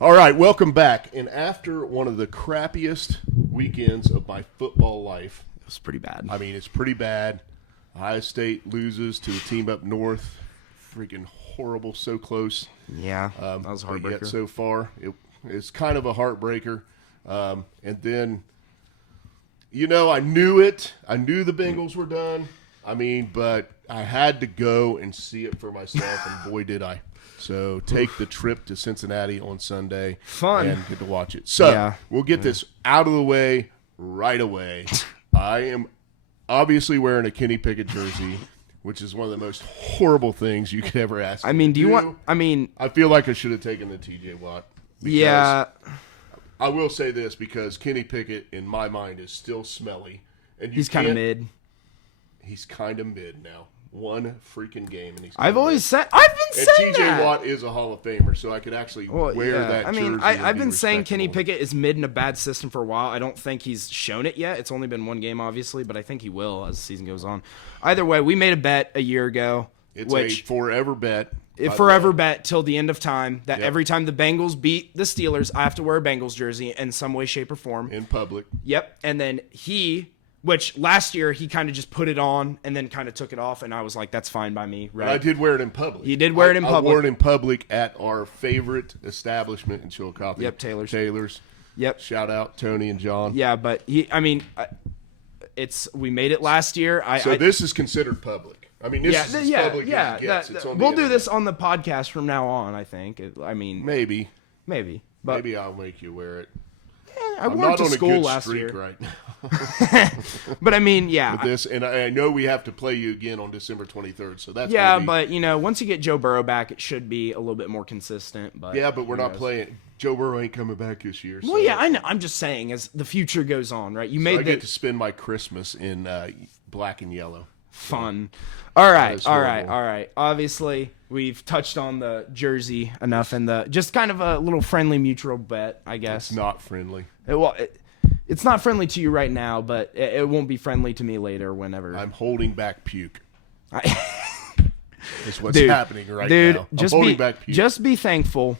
All right, welcome back. And after one of the crappiest weekends of my football life, It was pretty bad. I mean, it's pretty bad. Ohio State loses to the team up north. Freaking horrible, so close. Yeah, that was a But heartbreaker. yet so far, it's kind of a heartbreaker. And then, I knew it. I knew the Bengals were done. I mean, but I had to go and see it for myself, and boy, did I. So take the trip to Cincinnati on Sunday. Fun. And get to watch it. So Yeah. we'll get this out of the way right away. I am obviously wearing a Kenny Pickett jersey, which is one of the most horrible things you could ever ask me I mean, to do you want? I mean, I feel like I should have taken the TJ Watt. Because yeah. I will say this because Kenny Pickett, in my mind, is still smelly. And He's kind of mid. He's kind of mid now. One freaking game, and he's. I've been and saying TJ that. Watt is a Hall of Famer, so I could actually wear that. I mean, jersey I've and be been saying Kenny respectable. Pickett is mid in a bad system for a while. I don't think he's shown it yet. It's only been one game, obviously, but I think he will as the season goes on. Either way, we made a bet a year ago. It's a forever bet. A forever bet till the end of time that every time the Bengals beat the Steelers, I have to wear a Bengals jersey in some way, shape, or form. In public. Yep. And then which last year he kind of just put it on and then kind of took it off, and I was like, that's fine by me, right? But I did wear it in public. You did wear it in I public. wore it in public at our favorite establishment in Chillicothe. Yep, Taylor's. Taylor's. Yep. Shout out Tony and John. Yeah, but we made it last year. This is considered public. I mean, this is as public as it gets. It's on the we'll do internet. this on the podcast from now on, I think. Maybe. Maybe. But Maybe I'll make you wear it. I I'm wore it not to on a school good last streak year. right now. But I mean, yeah. With this, and I know we have to play you again on December 23rd, so that's Yeah, gonna be, but once you get Joe Burrow back, it should be a little bit more consistent. But yeah, but we're who not knows? playing. Joe Burrow ain't coming back this year. So Well, yeah, I know. I'm just saying, as the future goes on, right? You made I the get to spend my Christmas in black and yellow. fun. All right, is all right, horrible. all right. Obviously, we've touched on the jersey enough, and just kind of a little friendly mutual bet, I guess. It's not friendly. It's not friendly to you right now, but it won't be friendly to me later. Whenever I'm holding back puke. I- That's what's happening right dude, now. I'm holding back puke. just be thankful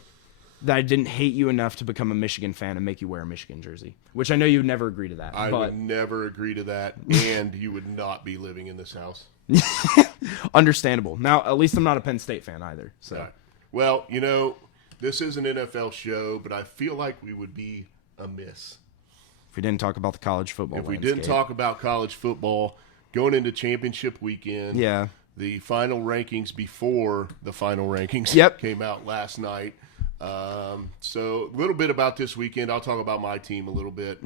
that I didn't hate you enough to become a Michigan fan and make you wear a Michigan jersey, which I know you would never agree to that. I but would never agree to that, and you would not be living in this house. understandable. Now, at least I'm not a Penn State fan either. So All right. Well, this is an NFL show, but I feel like we would be amiss if we didn't talk about the college football if we landscape. didn't talk about college football going into championship weekend. Yeah. The final rankings before the final rankings Yep. came out last night. So a little bit about this weekend. I'll talk about my team a little bit.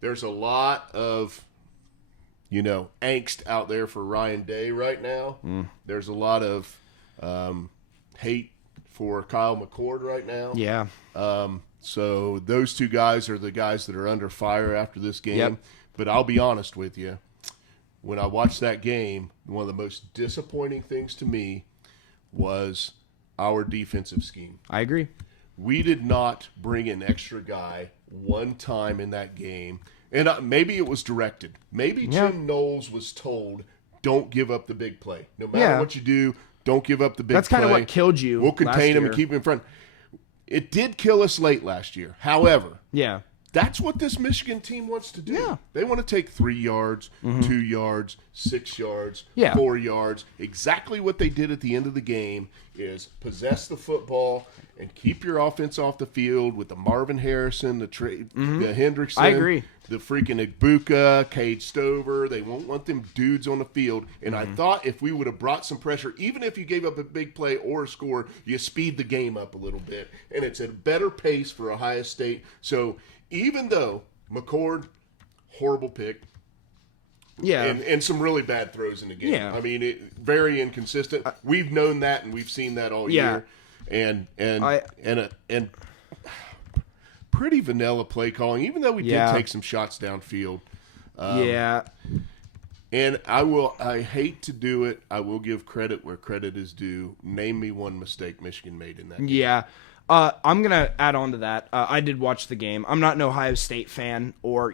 There's a lot of, angst out there for Ryan Day right now. There's a lot of hate for Kyle McCord right now. Yeah. So those two guys are the guys that are under fire after this game. Yep. But I'll be honest with you. When I watched that game, one of the most disappointing things to me was our defensive scheme. I agree. We did not bring an extra guy one time in that game. And maybe it was directed. Maybe Jim Knowles was told, don't give up the big play. No matter what you do, don't give up the big play. That's kind of what killed you. We'll contain him and keep him in front. It did kill us late last year. However, Yeah. that's what this Michigan team wants to do. Yeah. They want to take 3 yards, 2 yards, 6 yards, Yeah. 4 yards. Exactly what they did at the end of the game is possess the football and keep your offense off the field with the Marvin Harrison, the Hendrickson. I agree. The freaking Igbuka, Cade Stover. They won't want them dudes on the field. And I thought if we would have brought some pressure, even if you gave up a big play or a score, you speed the game up a little bit. And it's at a better pace for Ohio State. So even though McCord, horrible pick, Yeah. and some really bad throws in the game. Yeah. I mean, very inconsistent. We've known that and we've seen that all Yeah. year. And pretty vanilla play calling, even though we did take some shots downfield. Yeah. And I hate to do it. I will give credit where credit is due. Name me one mistake Michigan made in that game. Yeah. I'm going to add on to that. I did watch the game. I'm not an Ohio State fan or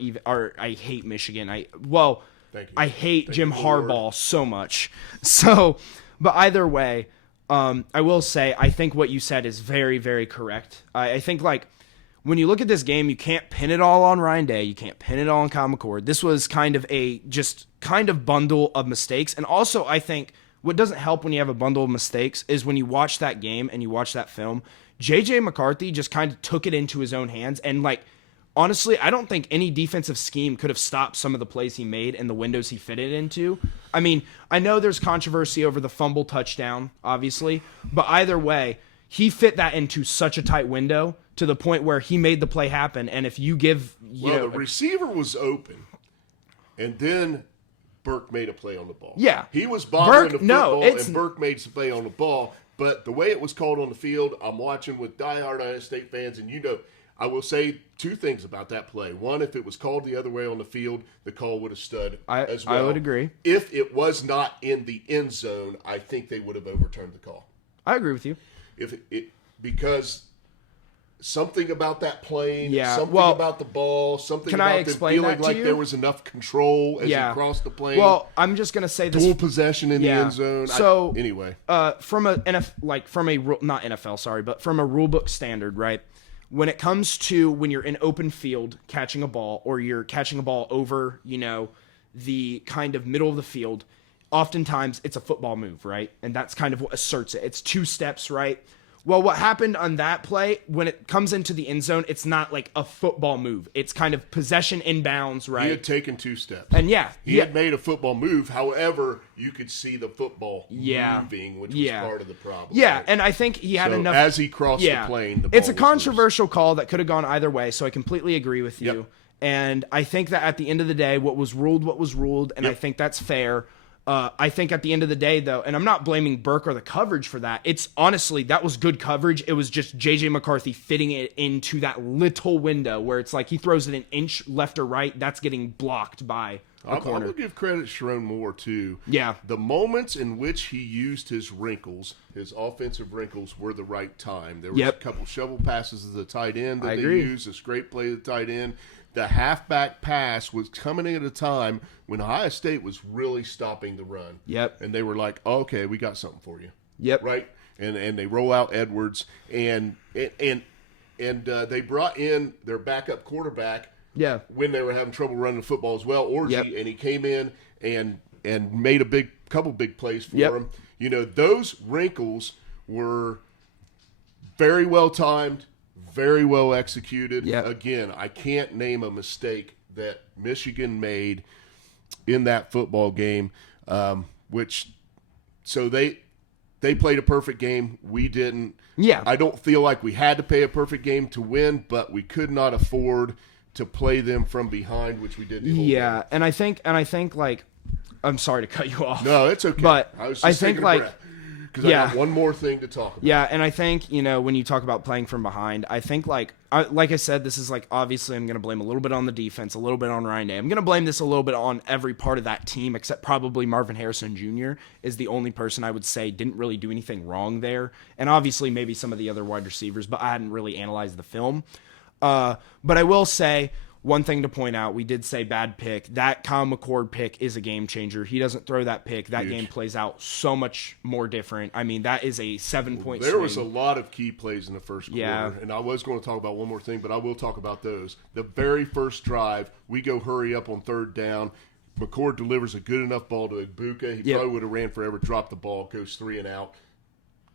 I hate Michigan. Thank you. I hate Thank Jim you, Lord. Harbaugh so much. So, but either way, I will say, I think what you said is very, very correct. I think, like, when you look at this game, you can't pin it all on Ryan Day. You can't pin it all on Kyle McCord. This was kind of a just kind of bundle of mistakes. And also, I think what doesn't help when you have a bundle of mistakes is when you watch that game and you watch that film, J.J. McCarthy just kind of took it into his own hands. And, like, honestly, I don't think any defensive scheme could have stopped some of the plays he made and the windows he fitted into. I mean, I know there's controversy over the fumble touchdown, obviously, but either way, he fit that into such a tight window to the point where he made the play happen. And if you give, the receiver was open, and then Burke made a play on the ball. Yeah. He was bobbling the football, and Burke made some play on the ball. But the way it was called on the field, I'm watching with diehard Iowa State fans, and I will say two things about that play. One, if it was called the other way on the field, the call would have stood as well. I would agree. If it was not in the end zone, I think they would have overturned the call. I agree with you. Because something about that plane, Yeah, something well, about the ball, something can about I them explain feeling that to like you? there was enough control as he crossed the plane. Well, I'm just gonna say this. Dual possession in the end zone. So anyway, from a not NFL, sorry, but from a rule book standard, right? When it comes to when you're in open field catching a ball, or you're catching a ball over, the kind of middle of the field, oftentimes it's a football move, right? And that's kind of what asserts it. It's 2 steps, right? Well, what happened on that play, when it comes into the end zone, it's not like a football move. It's kind of possession inbounds, right? He had taken 2 steps. And he had made a football move. However, you could see the football moving, which was part of the problem. Yeah, right? and I think he had enough. As he crossed the plane, the ball it's a controversial call that could have gone either way, so I completely agree with you. Yep. And I think that at the end of the day, what was ruled, and I think that's fair. I think at the end of the day, though, and I'm not blaming Burke or the coverage for that. It's honestly, that was good coverage. It was just J.J. McCarthy fitting it into that little window where it's like he throws it an inch left or right. That's getting blocked by a corner. I'm going to give credit to Sharon Moore, too. Yeah. The moments in which he used his wrinkles, his offensive wrinkles, were the right time. There was a couple shovel passes to the tight end that they used, a straight play to the tight end. The halfback pass was coming in at a time when Ohio State was really stopping the run. Yep. And they were like, oh, okay, we got something for you. Yep. Right? And they roll out Edwards, and they brought in their backup quarterback when they were having trouble running the football as well, Orgy, and he came in and made a couple big plays for him. Those wrinkles were very well timed, very well executed. Yep. Again, I can't name a mistake that Michigan made in that football game, so they played a perfect game. We didn't. Yeah. I don't feel like we had to play a perfect game to win, but we could not afford to play them from behind, which we did. Yeah, and I think like, I'm sorry to cut you off. No, it's okay. But I was just I think taking a like. breath. Because I got one more thing to talk about. Yeah, and I think, when you talk about playing from behind, I think, like I said, this is, like, obviously I'm going to blame a little bit on the defense, a little bit on Ryan Day. I'm going to blame this a little bit on every part of that team, except probably Marvin Harrison Jr. is the only person I would say didn't really do anything wrong there. And obviously maybe some of the other wide receivers, but I hadn't really analyzed the film. But I will say, one thing to point out, we did say bad pick. That Kyle McCord pick is a game changer. He doesn't throw that pick. That game plays out so much more different. I mean, that is a 7-point There swing. was a lot of key plays in the first quarter, and I was going to talk about one more thing, but I will talk about those. The very first drive, we go hurry up on 3rd down. McCord delivers a good enough ball to Ibuka. He probably would have ran forever, dropped the ball, goes 3 and out.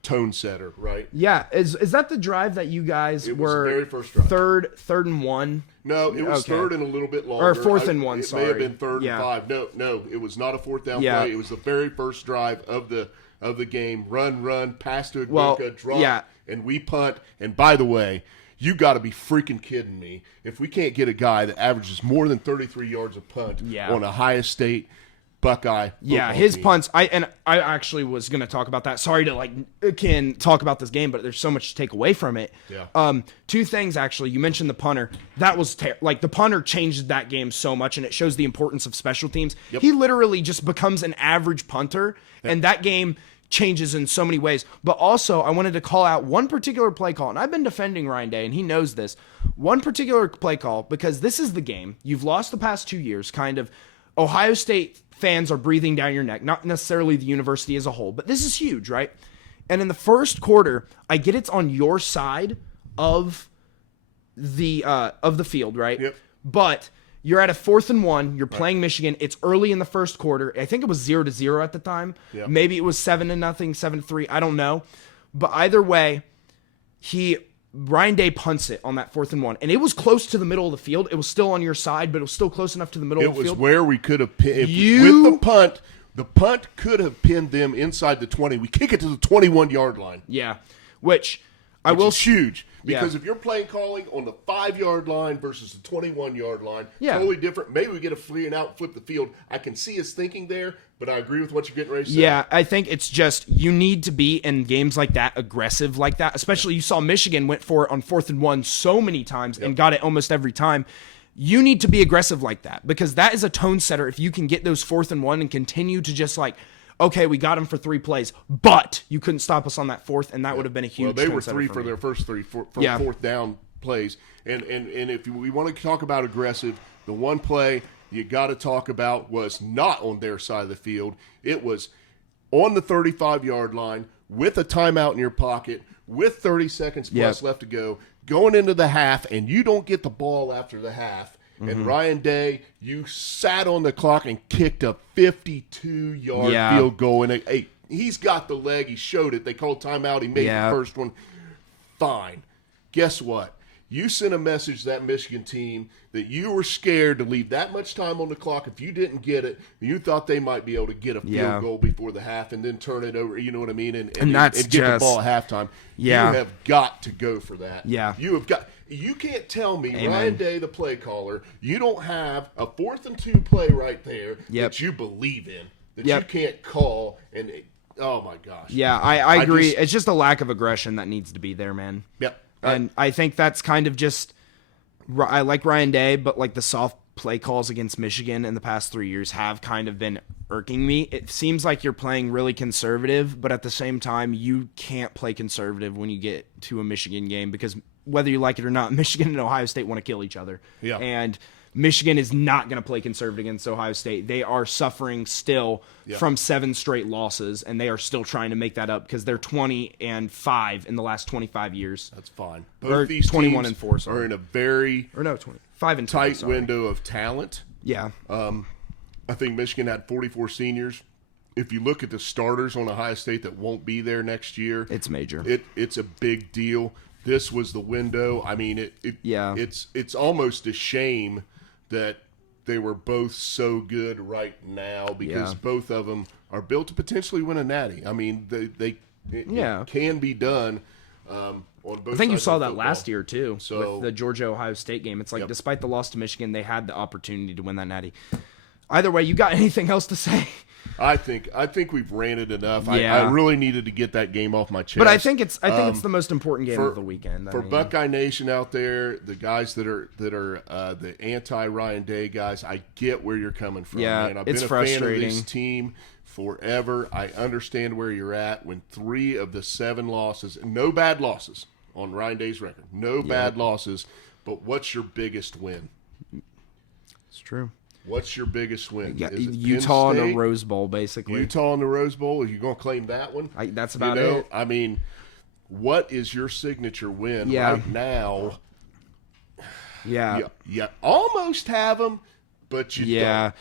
Tone setter, right? Yeah. Is that the drive that you guys were the very first drive. third and 1? No, it was 3rd and a little bit longer. Or 4th and 1, sorry. It may have been 3rd and 5. No, it was not a 4th down play. It was the very first drive of the game. Run, pass to Ibuka, drop, and we punt. And by the way, you got to be freaking kidding me if we can't get a guy that averages more than 33 yards a punt on Ohio State Buckeye. His team. punts. I actually was going to talk about that. Sorry to talk about this game, but there's so much to take away from it. Yeah. 2 things actually. You mentioned the punter. That was the punter changed that game so much, and it shows the importance of special teams. Yep. He literally just becomes an average punter, and that game changes in so many ways. But also, I wanted to call out one particular play call, and I've been defending Ryan Day, and he knows this. One particular play call, because this is the game. You've lost the past 2 years, kind of. Ohio State fans are breathing down your neck, not necessarily the university as a whole, but this is huge, right? And in the first quarter, I get it's on your side of the field, right? Yep. But you're at a 4th and 1. You're playing Michigan. It's early in the first quarter. I think it was 0-0 at the time. Yep. Maybe it was 7-0, 7-3. I don't know. But either way, Ryan Day punts it on that 4th and 1, and it was close to the middle of the field. It was still on your side, but it was still close enough to the middle of the field. It was where we could have pinned with the punt. The punt could have pinned them inside the 20. We kick it to the 21-yard line. Yeah, which is huge because if you're playing calling on the 5-yard line versus the 21-yard line, totally different. Maybe we get a free and out, flip the field. I can see his thinking there, but I agree with what you're getting ready to say. Yeah, I think it's just you need to be in games like that, aggressive like that. Especially you saw Michigan went for it on 4th and 1 so many times and got it almost every time. You need to be aggressive like that because that is a tone setter. If you can get those 4th and 1 and continue to just okay, we got him for 3 plays, but you couldn't stop us on that 4th, and that would have been a huge. Well, they were 3 for their first 3 4th down plays, and if we want to talk about aggressive, the one play you got to talk about was not on their side of the field. It was on the 35-yard line with a timeout in your pocket, with 30 seconds plus left to go, going into the half, and you don't get the ball after the half. And Ryan Day, you sat on the clock and kicked a 52-yard field goal. And he's got the leg. He showed it. They called timeout. He made the first one. Fine. Guess what? You sent a message to that Michigan team that you were scared to leave that much time on the clock. If you didn't get it, you thought they might be able to get a field goal before the half and then turn it over. You know what I mean? And get the ball at halftime. Yeah. You have got to go for that. Yeah. You can't tell me, Ryan Day, the play caller, you don't have a 4th and 2 play right there that you believe in, that you can't call. And oh, my gosh. Yeah, I agree. It's just a lack of aggression that needs to be there, man. Yep. And I think that's kind of just – I like Ryan Day, but the soft play calls against Michigan in the past 3 years have kind of been irking me. It seems like you're playing really conservative, but at the same time, you can't play conservative when you get to a Michigan game because whether you like it or not, Michigan and Ohio State want to kill each other. Yeah. And Michigan is not going to play conservative against Ohio State. They are suffering still from 7 straight losses, and they are still trying to make that up because they're 20-5 in the last 25 years. That's fine. Both these 21-4 are in a very 5-2 tight window of talent. Yeah. I think Michigan had 44 seniors. If you look at the starters on Ohio State that won't be there next year, it's major. It's a big deal. This was the window. I mean, it's almost a shame that they were both so good right now because both of them are built to potentially win a natty. I mean, it can be done on both sides. I think you saw that football. last year too with the Georgia-Ohio State game. It's despite the loss to Michigan, they had the opportunity to win that natty. Either way, you got anything else to say? I think we've ranted enough. I really needed to get that game off my chest. But I think it's the most important game of the weekend. For Buckeye Nation out there, the guys that are the anti Ryan Day guys, I get where you're coming from. Yeah, man. I've it's been a frustrating. fan of this team forever. I understand where you're at when 3 of the 7 losses, no bad losses on Ryan Day's record, no bad losses. But what's your biggest win? It's true. What's your biggest win? Is it Utah in the Rose Bowl, basically. Utah in the Rose Bowl? Are you going to claim that one? That's about it. I mean, what is your signature win right now? Yeah. You almost have them, but you don't.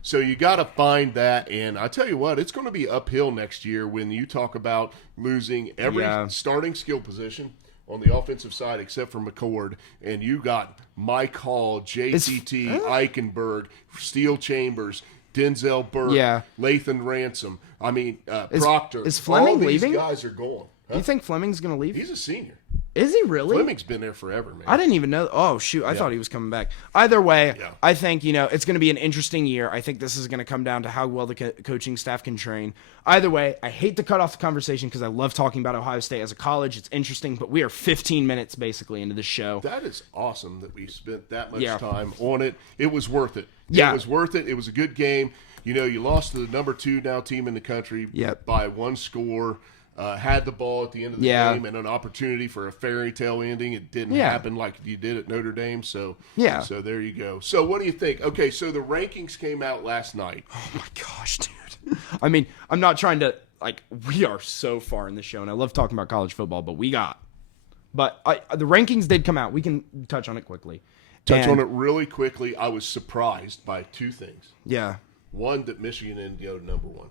So you got to find that. And I tell you what, it's going to be uphill next year when you talk about losing every starting skill position on the offensive side except for McCord, and you got Mike Hall, JTT, Eichenberg, Steele Chambers, Denzel Burke, Lathan Ransom. I mean, Proctor. Is Fleming all these leaving? Guys are going. Do you think Fleming's going to leave? He's a senior. Is he really? Fleming's been there forever, man. I didn't even know. Oh, shoot. I thought he was coming back. Either way, I think, it's going to be an interesting year. I think this is going to come down to how well the coaching staff can train. Either way, I hate to cut off the conversation because I love talking about Ohio State as a college. It's interesting, but we are 15 minutes basically into the show. That is awesome that we spent that much time on it. It was worth it. Yeah. It was worth it. It was a good game. You lost to the number 2 now team in the country by 1 score. had the ball at the end of the Yeah. game and an opportunity for a fairy tale ending. It didn't Yeah. happen like you did at Notre Dame. So Yeah. So there you go. So what do you think? Okay, so the rankings came out last night. Oh my gosh, dude. I mean, I'm not trying to we are so far in the show, and I love talking about college football, but the rankings did come out. We can touch on it quickly. Touch on it really quickly. I was surprised by two things. Yeah. One, that Michigan ended up number one.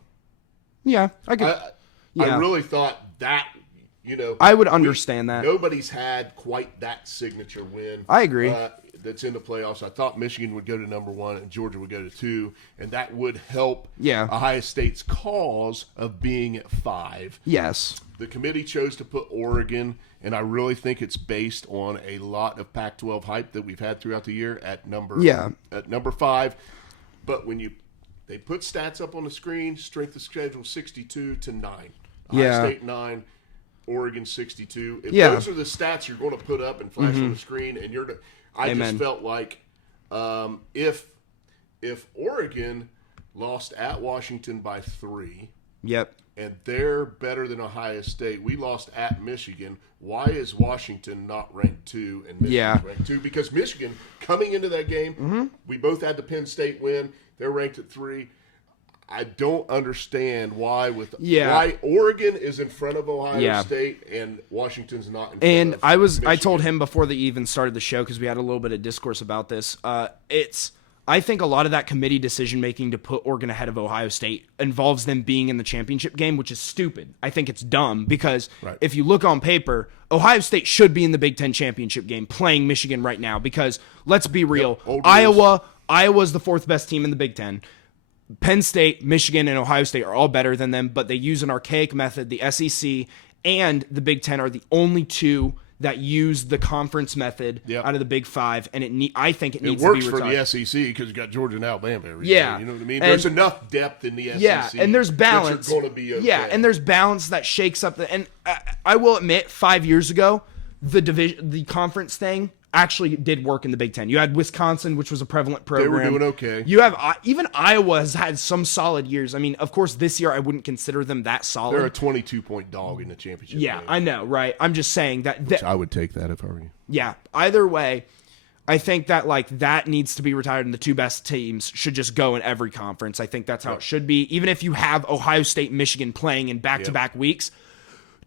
Yeah, I could. I really thought that, I would understand that. Nobody's had quite that signature win. I agree. That's in the playoffs. I thought Michigan would go to number one and Georgia would go to 2, and that would help Ohio State's cause of being at 5. Yes. The committee chose to put Oregon, and I really think it's based on a lot of Pac-12 hype that we've had throughout the year at number 5. But when they put stats up on the screen, strength of schedule 62-9. Ohio State 9, Oregon 62. If those are the stats you're going to put up and flash on the screen, and I just felt like if Oregon lost at Washington by 3, and they're better than Ohio State, we lost at Michigan. Why is Washington not ranked 2 and Michigan's ranked 2? Because Michigan, coming into that game, we both had the Penn State win. They're ranked at 3. I don't understand why Oregon is in front of Ohio State and Washington's not in front of Michigan. I told him before they even started the show, because we had a little bit of discourse about this. I think a lot of that committee decision making to put Oregon ahead of Ohio State involves them being in the championship game, which is stupid. I think it's dumb because if you look on paper, Ohio State should be in the Big Ten championship game playing Michigan right now, because let's be real, Iowa's the 4th best team in the Big Ten. Penn State, Michigan, and Ohio State are all better than them, but they use an archaic method. The SEC and the Big Ten are the only 2 that use the conference method out of the Big 5, and I think it needs to be retired. It works for the SEC because you got Georgia and Alabama every year. You know what I mean? There's enough depth in the SEC. Yeah, and there's balance. Going to be okay. Yeah, and there's balance that shakes up the. And I will admit, 5 years ago, the conference thing actually did work in the Big Ten. You had Wisconsin, which was a prevalent program. They were doing okay. You have even Iowa has had some solid years. I mean, of course, this year I wouldn't consider them that solid. They're a 22-point dog in the championship game. I know, right? I'm just saying that I would take that if I were you. Yeah. Either way, I think that that needs to be retired, and the 2 best teams should just go in every conference. I think that's how it should be. Even if you have Ohio State, Michigan playing in back-to-back weeks,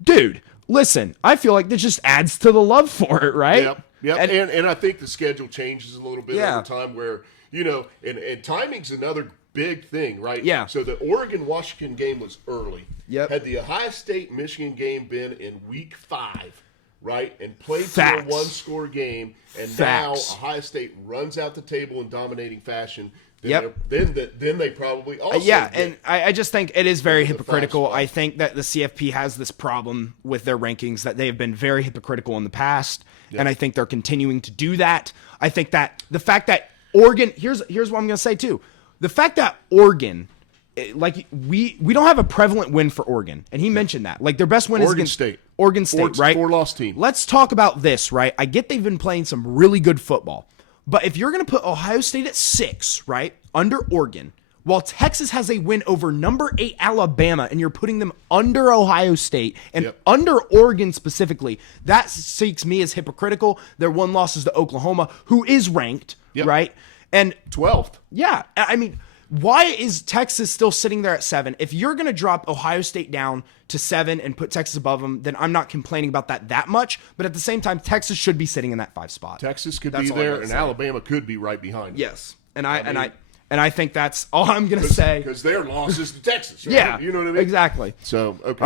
dude. Listen, I feel like this just adds to the love for it, right? Yep. And I think the schedule changes a little bit over time where, and timing's another big thing, right? Yeah. So the Oregon-Washington game was early. Yep. Had the Ohio State-Michigan game been in week 5, right, and played through a 1-score game, and now Ohio State runs out the table in dominating fashion, then they probably also and I just think it is very hypocritical. I think that the CFP has this problem with their rankings, that they have been very hypocritical in the past, and I think they're continuing to do that. I think that the fact that Oregon, here's what I'm going to say too. The fact that Oregon, we don't have a prevalent win for Oregon, and he mentioned that. Like, their best win is against Oregon State, right? 4-loss team. Let's talk about this, right? I get they've been playing some really good football. But if you're going to put Ohio State at 6, right, under Oregon, while Texas has a win over number 8 Alabama, and you're putting them under Ohio State and under Oregon specifically, that seeks me as hypocritical. Their 1 loss is to Oklahoma, who is ranked, right? And 12th. Yeah. I mean, why is Texas still sitting there at 7? If you're going to drop Ohio State down to 7 and put Texas above them, then I'm not complaining about that much. But at the same time, Texas should be sitting in that 5 spot. Texas could be there, and Alabama could be right behind. Yes, and I think that's all I'm going to say, because their loss is to Texas. Right? Yeah, you know what I mean. Exactly. So okay,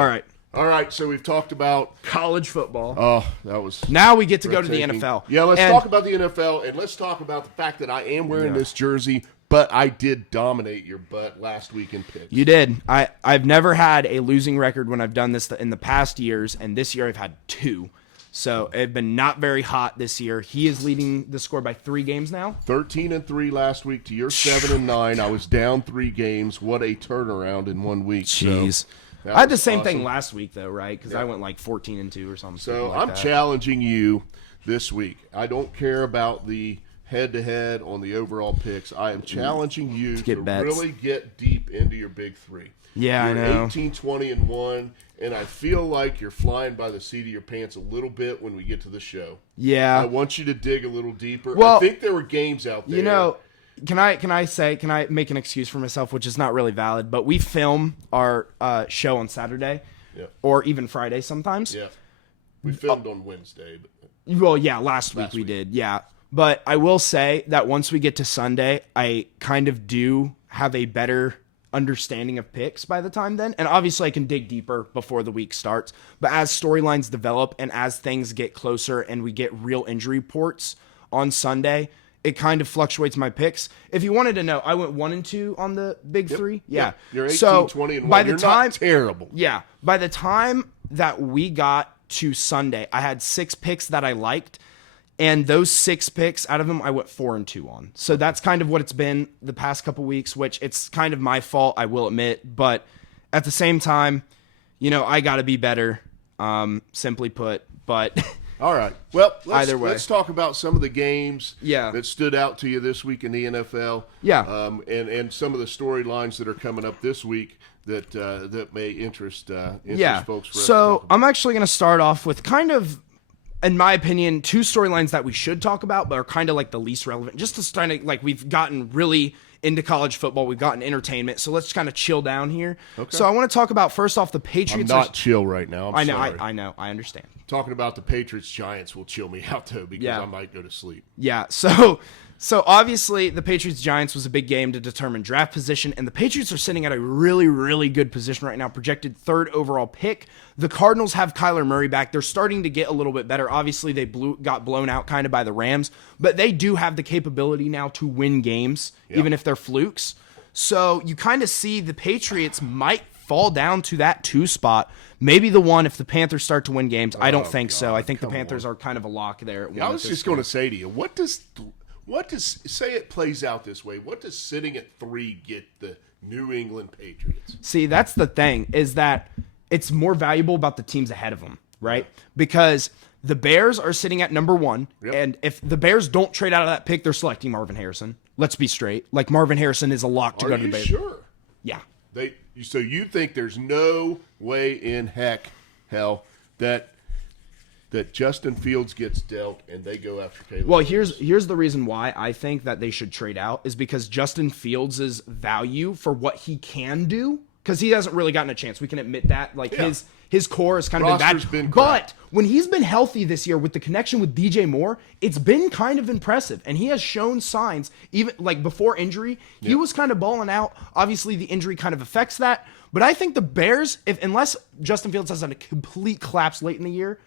all right. So we've talked about college football. Oh, that was. Now we get to go to the NFL. Yeah, let's talk about the NFL, and let's talk about the fact that I am wearing this jersey. But I did dominate your butt last week in picks. You did. I've never had a losing record when I've done this in the past years, and this year I've had 2. So it's been not very hot this year. He is leading the score by 3 games now. 13-3 last week to your 7-9. I was down 3 games. What a turnaround in 1 week. Jeez. So, I had the same thing last week, though, right? Because I went like 14-2 or something. So I'm challenging you this week. I don't care about the head-to-head on the overall picks. I am challenging you to bets. really get deep into your big three. Yeah, you're I know. 18, 20, and 1, and I feel like you're flying by the seat of your pants a little bit when we get to the show. Yeah. I want you to dig a little deeper. Well, I think there were games out there. You know, can I make an excuse for myself, which is not really valid, but we film our show on Saturday or even Friday sometimes. Yeah. We filmed on Wednesday. Well, yeah, last week we did. Yeah. But I will say that once we get to Sunday, I kind of do have a better understanding of picks by the time then. And obviously I can dig deeper before the week starts. But as storylines develop and as things get closer and we get real injury reports on Sunday, it kind of fluctuates my picks. If you wanted to know, I went 1-2 on the big three. Yeah. You're 18, 20, and 1. By the You're time, not terrible. Yeah. By the time that we got to Sunday, I had 6 picks that I liked. And those 6 picks, out of them, I went 4-2 on. So that's kind of what it's been the past couple weeks, which it's kind of my fault, I will admit. But at the same time, you know, I got to be better, simply put. But all right. Well, either way, let's talk about some of the games Yeah. that stood out to you this week in the NFL. Yeah. And some of the storylines that are coming up this week that may interest folks. So I'm actually going to start off with kind of, in my opinion, 2 storylines that we should talk about, but are kind of like the least relevant. Just to kind of like, we've gotten really into college football, we've gotten entertainment, so let's kind of chill down here. Okay. So I want to talk about first off the Patriots. I'm not chill right now. I know, sorry. I know, I understand. Talking about the Patriots Giants will chill me out though because I might go to sleep. Yeah. So obviously the Patriots Giants was a big game to determine draft position, and the Patriots are sitting at a really, really good position right now, projected 3rd overall pick. The Cardinals have Kyler Murray back. They're starting to get a little bit better. Obviously, they got blown out kind of by the Rams, but they do have the capability now to win games, even if they're flukes. So you kind of see the Patriots might fall down to that 2 spot, maybe the 1 if the Panthers start to win games. I don't think so. I think the Panthers are kind of a lock there. I was just going to say to you, what does say it plays out this way? What does sitting at 3 get the New England Patriots? See, that's the thing, is that it's more valuable about the teams ahead of them, right? Because the Bears are sitting at number 1, and if the Bears don't trade out of that pick, they're selecting Marvin Harrison. Let's be straight. Like, Marvin Harrison is a lock to go to the Bears. Are you sure? Yeah. So you think there's no way in hell that Justin Fields gets dealt and they go after Caleb? Well, here's the reason why I think that they should trade out is because Justin Fields' value for what he can do, because he hasn't really gotten a chance. We can admit that. Like his core has kind of been bad. But when he's been healthy this year with the connection with DJ Moore, it's been kind of impressive. And he has shown signs, even like before injury, he was kind of balling out. Obviously, the injury kind of affects that. But I think the Bears, unless Justin Fields has a complete collapse late in the year,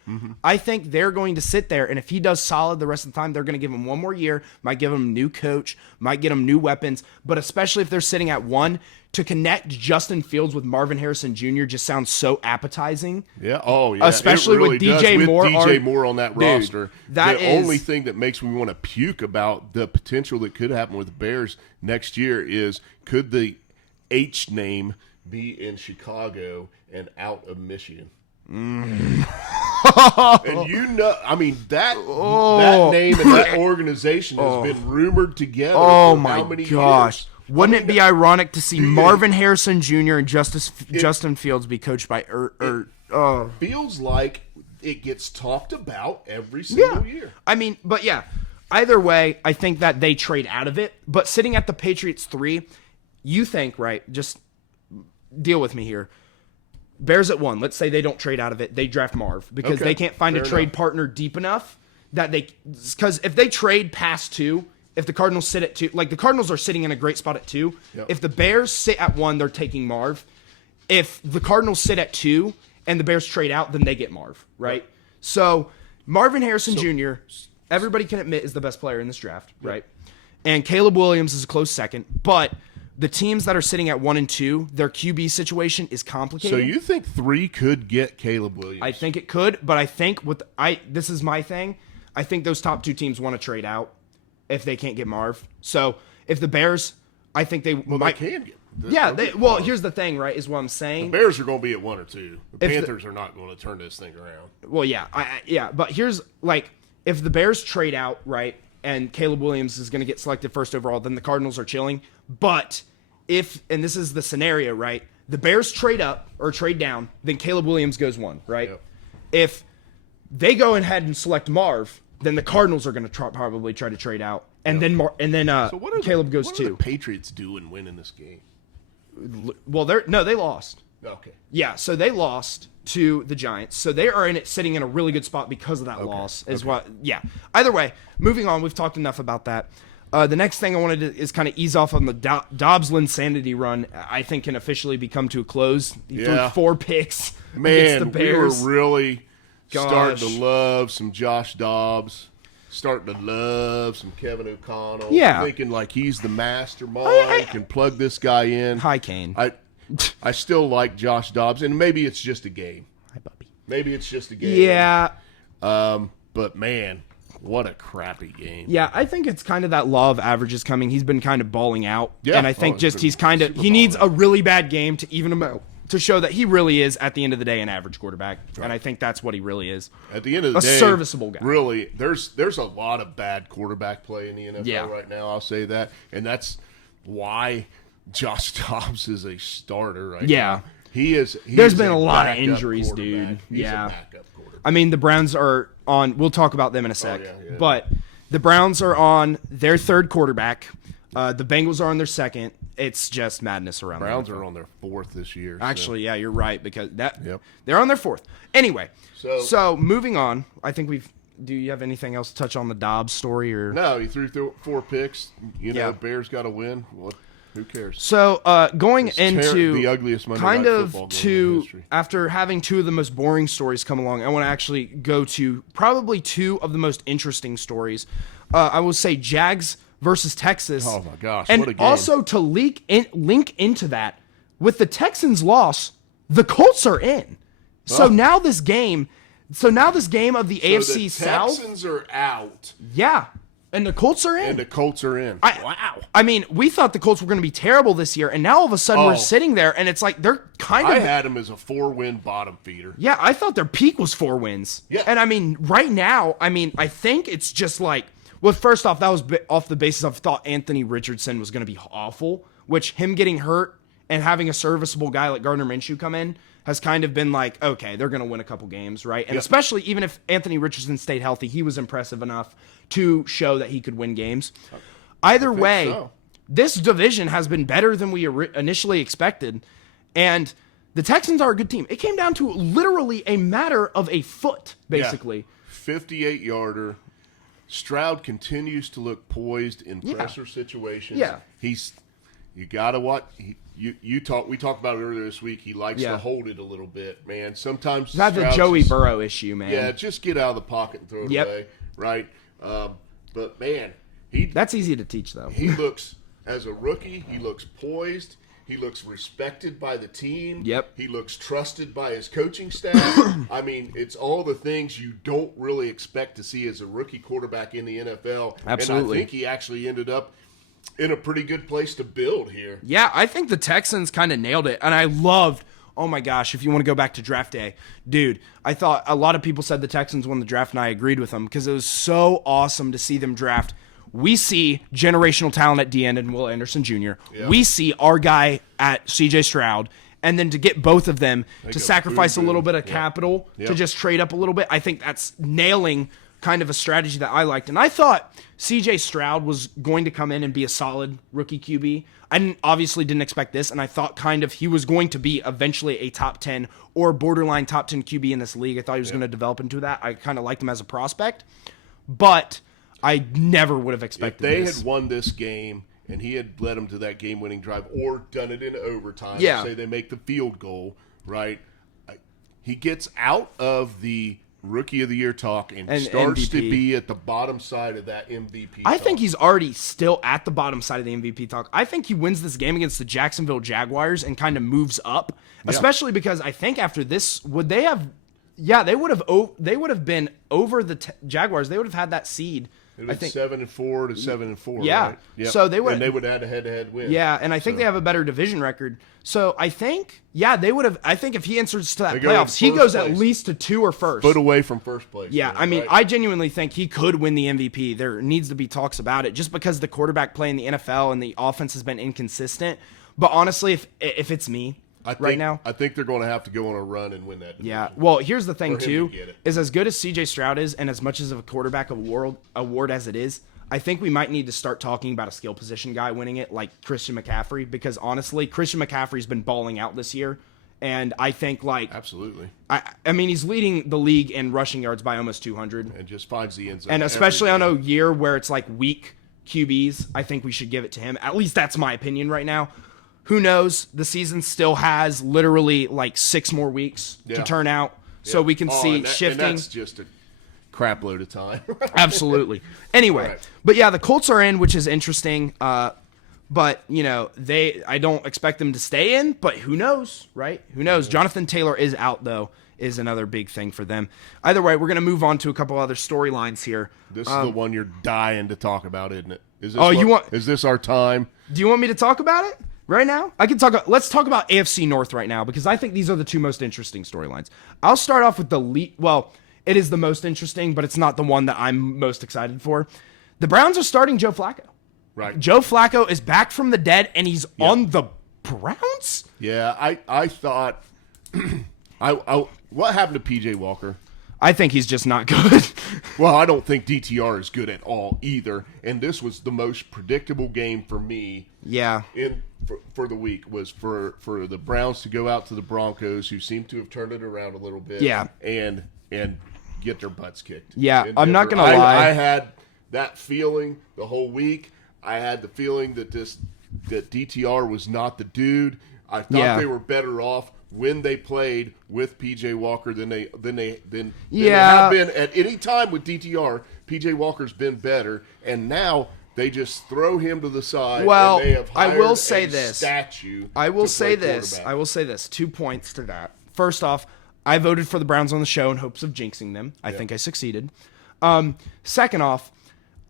I think they're going to sit there. And if he does solid the rest of the time, they're going to give him 1 more year, might give him a new coach, might get him new weapons. But especially if they're sitting at 1, to connect Justin Fields with Marvin Harrison Jr. just sounds so appetizing. Yeah. Oh, yeah. Especially really with DJ Moore. DJ Moore on that roster. The only thing that makes me want to puke about the potential that could happen with the Bears next year is, could the H name be in Chicago and out of Michigan? And you know, I mean, that name and that organization has been rumored together for how many years? Wouldn't it be ironic to see Marvin Harrison Jr. and Justin Fields be coached by feels like it gets talked about every single year. I mean, but yeah, either way, I think that they trade out of it. But sitting at the Patriots 3, you think, right, just deal with me here. Bears at 1, let's say they don't trade out of it. They draft Marv because they can't find a trade partner deep enough that because if they trade past 2, if the Cardinals sit at 2, like the Cardinals are sitting in a great spot at 2. If the Bears sit at 1, they're taking Marv. If the Cardinals sit at 2 and the Bears trade out, then they get Marv, right? So Marvin Harrison Jr., everybody can admit, is the best player in this draft, right? And Caleb Williams is a close second, but the teams that are sitting at 1 and 2, their QB situation is complicated. So you think 3 could get Caleb Williams? I think it could, but I think this is my thing. I think those top 2 teams want to trade out if they can't get Marv. So if the Bears, I think they might. They can get. Here's the thing, right? Is what I'm saying. The Bears are going to be at 1 or 2. The Panthers are not going to turn this thing around. Well, yeah, but here's like, if the Bears trade out, right, and Caleb Williams is going to get selected first overall, then the Cardinals are chilling. But if, and this is the scenario, right? The Bears trade up or trade down, then Caleb Williams goes 1, right? Yep. If they go ahead and select Marv, then the Cardinals are going to probably try to trade out, and then So Caleb goes what 2. What are the Patriots doing winning this game? Well, they lost. Okay. Yeah, so they lost to the Giants. So they are sitting in a really good spot because of that loss. Yeah. Either way, moving on. We've talked enough about that. The next thing I wanted to is kind of ease off on the Dobbs Linsanity run. I think can officially become to a close. He threw 4 picks against the Bears. We were really starting to love some Josh Dobbs. Starting to love some Kevin O'Connell. Yeah. Thinking like he's the mastermind, can plug this guy in. Hi, Kane. I still like Josh Dobbs, and maybe it's just a game. Hi, Bubby. Maybe it's just a game. Yeah. But, man, what a crappy game. Yeah, I think it's kind of that law of averages coming. He's been kind of balling out. Yeah. And I think he needs a really bad game to even him out, to show that he really is, at the end of the day, an average quarterback. Right. And I think that's what he really is. At the end of the day, a serviceable guy. Really, there's a lot of bad quarterback play in the NFL right now, I'll say that. And that's why Josh Dobbs is a starter right now. There's been a lot of injuries, dude. He's a backup quarterback. I mean, the Browns are on, we'll talk about them in a sec. But the Browns are on their 3rd quarterback. The Bengals are on their 2nd. It's just madness around. Browns are on their 4th this year. Actually, yeah, you're right, because they're on their 4th. Anyway, so moving on, I think do you have anything else to touch on the Dobbs story? Or no, he threw 4 picks. Bears got to win. Who cares? So going into the ugliest Monday night football game in history. After having 2 of the most boring stories come along, I want to actually go to probably 2 of the most interesting stories. I will say Jags versus Texas. Oh my gosh! And what a game. also to link into that, with the Texans' loss, the Colts are in. So now this game of the AFC South. The Texans are out. Yeah. And the Colts are in. Wow. I mean, we thought the Colts were going to be terrible this year, and now all of a sudden we're sitting there, and it's like they're kind of... I had them as a 4-win bottom feeder. Yeah, I thought their peak was 4 wins. Yeah. And I mean, right now, I think it's just like... Well, first off, that was off the basis of thought Anthony Richardson was going to be awful, which him getting hurt and having a serviceable guy like Gardner Minshew come in has kind of been like, okay, they're going to win a couple games, right? And especially even if Anthony Richardson stayed healthy, he was impressive enough to show that he could win games. Either way, this division has been better than we initially expected, and the Texans are a good team. It came down to literally a matter of a foot, basically. 58-yarder. Stroud continues to look poised in pressure situations. Yeah. You got to watch. We talked about it earlier this week. He likes to hold it a little bit, man. Sometimes it's not the Joey Burrow issue, man. Yeah, just get out of the pocket and throw it away, right? But man, that's easy to teach, though. He looks, as a rookie, he looks poised. He looks respected by the team. Yep. He looks trusted by his coaching staff. I mean, it's all the things you don't really expect to see as a rookie quarterback in the NFL. Absolutely. And I think he actually ended up in a pretty good place to build here. Yeah, I think the Texans kind of nailed it. And I loved, oh my gosh, if you want to go back to draft day, dude, I thought a lot of people said the Texans won the draft, and I agreed with them because it was so awesome to see them draft. We see generational talent at D-end and Will Anderson Jr. Yeah. We see our guy at C.J. Stroud. And then to get both of them to sacrifice a little bit of capital to just trade up a little bit, I think that's nailing kind of a strategy that I liked. And I thought C.J. Stroud was going to come in and be a solid rookie QB. I obviously didn't expect this, and I thought kind of he was going to be eventually a top 10 or borderline top 10 QB in this league. I thought he was going to develop into that. I kind of liked him as a prospect. But I never would have expected this. If they had won this game and he had led them to that game-winning drive or done it in overtime, say they make the field goal, right, he gets out of the Rookie of the Year talk and starts MVP. To be at the bottom side of that MVP I talk. think he's already still at the bottom side of the MVP talk. I think he wins this game against the Jacksonville Jaguars and kind of moves up, especially because I think after this, would they have – they would have been over the Jaguars. They would have had that seed It was 7-4 to 7-4. Yeah. Right? Yep. So they would have a head-to-head win. Yeah, and I think they have a better division record. So I think, they would have. I think if he enters to that playoffs, he goes at least to 2 or first. Foot away from first place. Yeah, I mean, I genuinely think he could win the MVP. There needs to be talks about it, just because the quarterback play in the NFL and the offense has been inconsistent. But honestly, if it's me right now, I think they're going to have to go on a run and win that division. Yeah. Well, here's the thing too: to is as good as C.J. Stroud is, and as much as of a quarterback award as it is. I think we might need to start talking about a skill position guy winning it, like Christian McCaffrey, because honestly, Christian McCaffrey's been balling out this year, and I think absolutely. I mean, he's leading the league in rushing yards by almost 200, and just finds the end zone. And especially on a year where it's like weak QBs, I think we should give it to him. At least that's my opinion right now. Who knows? The season still has literally like 6 more weeks to turn out, so we can see shifting. And that's just a crap load of time. Absolutely. Anyway, but yeah, the Colts are in, which is interesting. But I don't expect them to stay in, but who knows, right? Who knows? Jonathan Taylor is out though, is another big thing for them. Either way, we're going to move on to a couple other storylines here. This is the one you're dying to talk about, isn't it? Is this our time? Do you want me to talk about it right now? I can talk. Let's talk about AFC North right now, because I think these are the 2 most interesting storylines. I'll start off with it is the most interesting, but it's not the one that I'm most excited for. The Browns are starting Joe Flacco. Right. Joe Flacco is back from the dead, and he's on the Browns? Yeah, I thought... what happened to P.J. Walker? I think he's just not good. Well, I don't think DTR is good at all either, and this was the most predictable game for me. Yeah. For the week was for the Browns to go out to the Broncos, who seem to have turned it around a little bit. Yeah. And get their butts kicked. Yeah, I'm not going to lie. I had that feeling the whole week. I had the feeling that DTR was not the dude. I thought they were better off when they played with PJ Walker than they have been at any time with DTR. PJ Walker's been better, and now they just throw him to the side. Well, and they have hired I will say this. Statue. I will say this. 2 points to that. First off, I voted for the Browns on the show in hopes of jinxing them. I think I succeeded. Second off,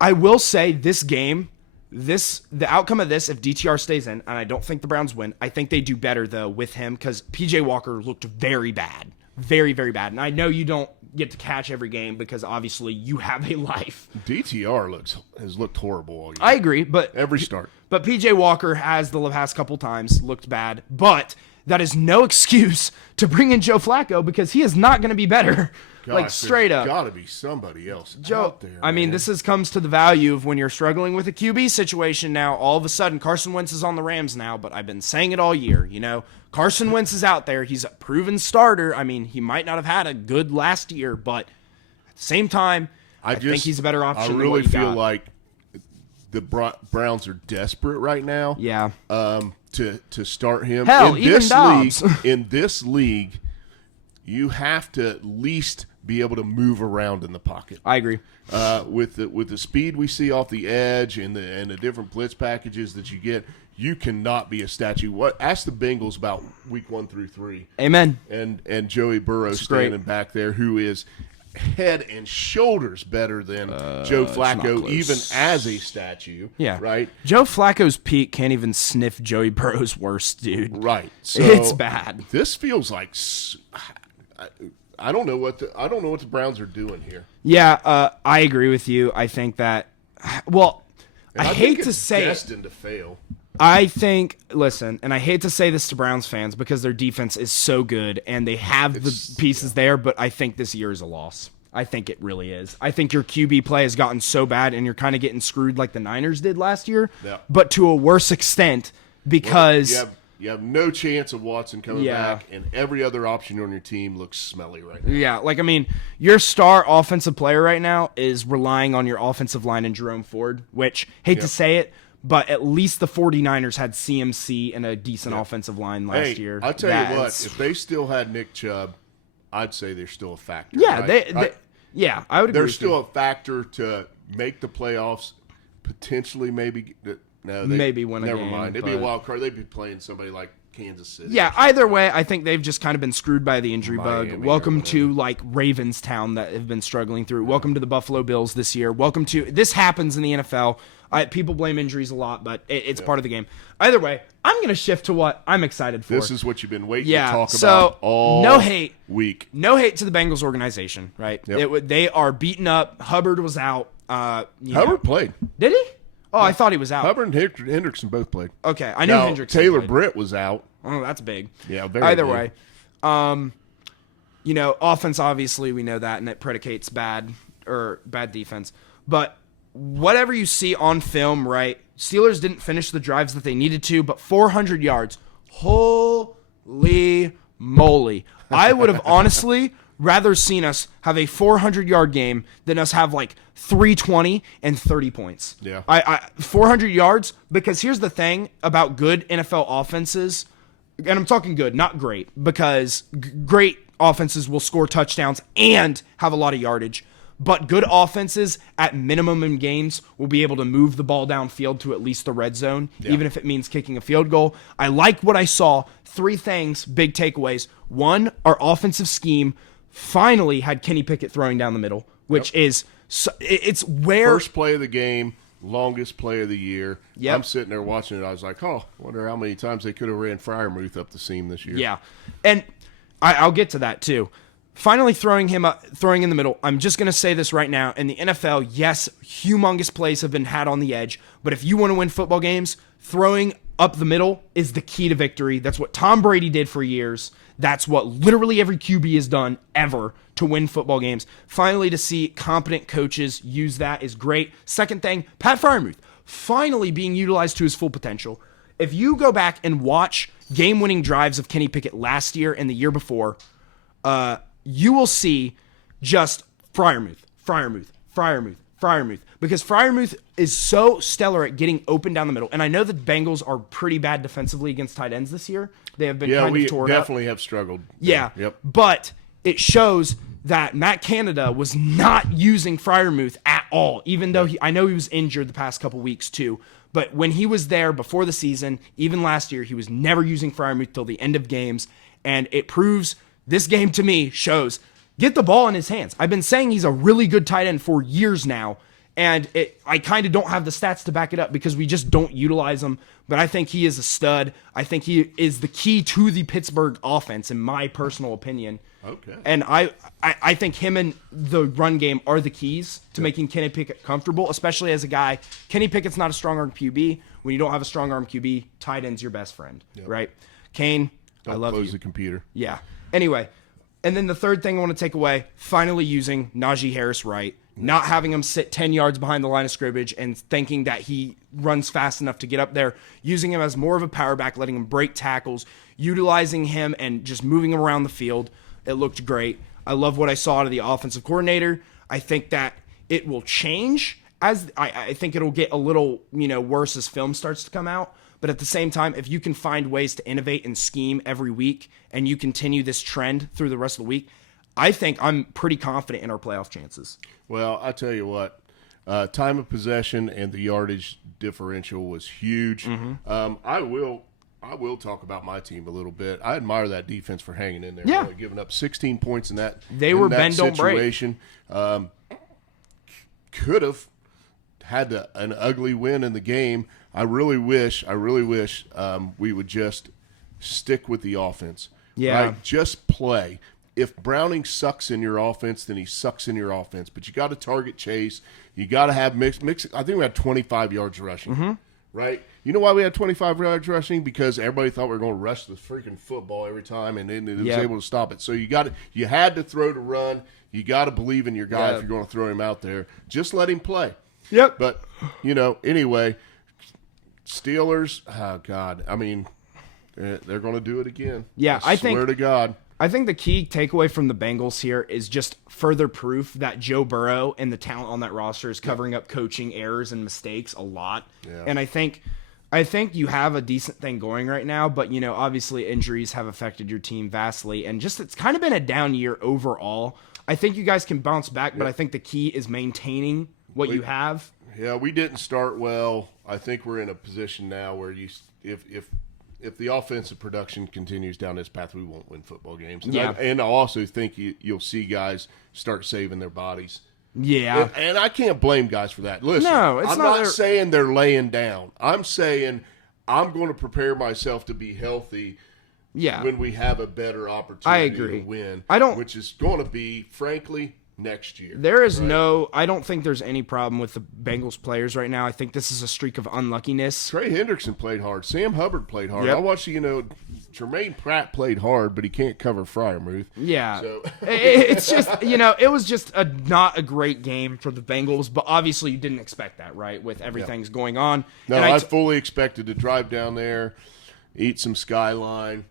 I will say this game, the outcome of this, if DTR stays in, and I don't think the Browns win, I think they do better, though, with him, because PJ Walker looked very bad. Very, very bad. And I know you don't get to catch every game because, obviously, you have a life. DTR has looked horrible all year. I agree, but... Every start. But PJ Walker has the past couple times looked bad, but... that is no excuse to bring in Joe Flacco, because he is not going to be better. Gosh, straight up. Got to be somebody else out there. I mean, this comes to the value of when you're struggling with a QB situation now. All of a sudden, Carson Wentz is on the Rams now, but I've been saying it all year. Carson Wentz is out there. He's a proven starter. I mean, he might not have had a good last year, but at the same time, I think he's a better option. I really feel like the Browns are desperate right now. Yeah. To start him. Hell, even Dobbs. In this league, you have to at least be able to move around in the pocket. I agree. With the speed we see off the edge and the different blitz packages that you get, you cannot be a statue. Ask the Bengals about week 1 through 3. Amen. And Joey Burrow standing back there, who is head and shoulders better than Joe Flacco, even as a statue. Yeah. Right? Joe Flacco's peak can't even sniff Joey Burrow's worst, dude. Right. So it's bad. This feels like I don't know what the Browns are doing here. Yeah, I agree with you. I think that I hate to say destined to fail. I think, listen, and I hate to say this to Browns fans because their defense is so good and they have the pieces there, but I think this year is a loss. I think it really is. I think your QB play has gotten so bad and you're kind of getting screwed like the Niners did last year, but to a worse extent because... You have no chance of Watson coming back, and every other option on your team looks smelly right now. Yeah, your star offensive player right now is relying on your offensive line and Jerome Ford, which, hate to say it, but at least the 49ers had CMC and a decent offensive line last year. I'll tell you what, if they still had Nick Chubb, I'd say they're still a factor. Yeah, right? I would agree. They're still a factor to make the playoffs, potentially maybe... No, maybe win a game. Never mind. It'd be a wild card. They'd be playing somebody like Kansas City. Yeah, either way, I think they've just kind of been screwed by the injury Miami bug. or Welcome to whatever. Ravenstown that have been struggling through. Welcome to the Buffalo Bills this year. Welcome to this happens in the NFL. People blame injuries a lot, but it's part of the game. Either way, I'm going to shift to what I'm excited for. This is what you've been waiting Yeah, to talk so about all week. No hate to the Bengals organization, right? Yep. They are beaten up. Hubbard was out. Hubbard played. Did he? Oh, I thought he was out. Hubbard and Hendrickson both played. Okay, I knew Now, Hendrickson Taylor played. Britt was out. Oh, that's big. Yeah, very Either big. way, offense, obviously, we know that, and it predicates bad defense. But whatever you see on film, right, Steelers didn't finish the drives that they needed to, but 400 yards. Holy moly. I would have honestly rather seen us have a 400-yard game than us have like 320 and 30 points. Yeah. 400 yards, because here's the thing about good NFL offenses, and I'm talking good, not great, because great offenses will score touchdowns and have a lot of yardage. But good offenses, at minimum in games, will be able to move the ball downfield to at least the red zone, even if it means kicking a field goal. I like what I saw. 3 things, big takeaways. 1, our offensive scheme finally had Kenny Pickett throwing down the middle, which is it's where First play of the game, longest play of the year. Yep. I'm sitting there watching it. I was like, I wonder how many times they could have ran Freiermuth up the seam this year. Yeah, and I'll get to that too. Finally throwing in the middle. I'm just going to say this right now. In the NFL, yes, humongous plays have been had on the edge, but if you want to win football games, throwing up the middle is the key to victory. That's what Tom Brady did for years. That's what literally every QB has done ever to win football games. Finally, to see competent coaches use that is great. Second thing, Pat Freiermuth finally being utilized to his full potential. If you go back and watch game-winning drives of Kenny Pickett last year and the year before, you will see just Freiermuth. Because Freiermuth is so stellar at getting open down the middle. And I know the Bengals are pretty bad defensively against tight ends this year. They have been kind of torn up. Yeah, we definitely have struggled. Yeah. Yep. But it shows that Matt Canada was not using Freiermuth at all, even though I know he was injured the past couple weeks too. But when he was there before the season, even last year, he was never using Freiermuth till the end of games. And it proves, this game to me shows, get the ball in his hands. I've been saying he's a really good tight end for years now. And I kind of don't have the stats to back it up because we just don't utilize him. But I think he is a stud. I think he is the key to the Pittsburgh offense, in my personal opinion. Okay. And I think him and the run game are the keys to making Kenny Pickett comfortable, especially as a guy. Kenny Pickett's not a strong-arm QB. When you don't have a strong-arm QB, tight end's your best friend, right? Kane, I love you. Close the computer. Yeah. Anyway, and then the third thing I want to take away, finally using Najee Harris right. Not having him sit 10 yards behind the line of scrimmage and thinking that he runs fast enough to get up there, using him as more of a power back, letting him break tackles, utilizing him and just moving him around the field. It looked great. I love what I saw out of the offensive coordinator. I think that it will change as I think it'll get a little, worse as film starts to come out. But at the same time, if you can find ways to innovate and scheme every week and you continue this trend through the rest of the week, I think I'm pretty confident in our playoff chances. Well, I tell you what, time of possession and the yardage differential was huge. Mm-hmm. I will talk about my team a little bit. I admire that defense for hanging in there. Yeah. Only giving up 16 points in that. They were bend, don't break. Situation. Could have had an ugly win in the game. I really wish we would just stick with the offense. Yeah. Right? Just play. If Browning sucks in your offense, then he sucks in your offense. But you got to target Chase. You got to have mix. I think we had 25 yards rushing, right? You know why we had 25 yards rushing? Because everybody thought we were going to rush the freaking football every time, and it was able to stop it. So you had to throw to run. You got to believe in your guy if you're going to throw him out there. Just let him play. Yep. But anyway, Steelers. Oh God, I mean, they're going to do it again. Yeah, I swear to God. I think the key takeaway from the Bengals here is just further proof that Joe Burrow and the talent on that roster is covering up coaching errors and mistakes a lot. Yeah. And I think you have a decent thing going right now, but obviously injuries have affected your team vastly, and just it's kind of been a down year overall. I think you guys can bounce back, but I think the key is maintaining what you have. Yeah, we didn't start well. I think we're in a position now where if if the offensive production continues down this path, we won't win football games. And Yeah. I also think you'll see guys start saving their bodies. Yeah. And I can't blame guys for that. Listen, No, it's I'm not not saying they're laying down. I'm saying I'm going to prepare myself to be healthy when we have a better opportunity to win. Which is going to be, frankly, next year. There is I don't think there's any problem with the Bengals players right now. I think this is a streak of unluckiness. Trey Hendrickson played hard. Sam Hubbard played hard. Yep. I watched, Jermaine Pratt played hard, but he can't cover Freiermuth. Yeah. So. It's just, it was just not a great game for the Bengals, but obviously you didn't expect that, right, with everything's going on. No, I fully expected to drive down there, eat some Skyline,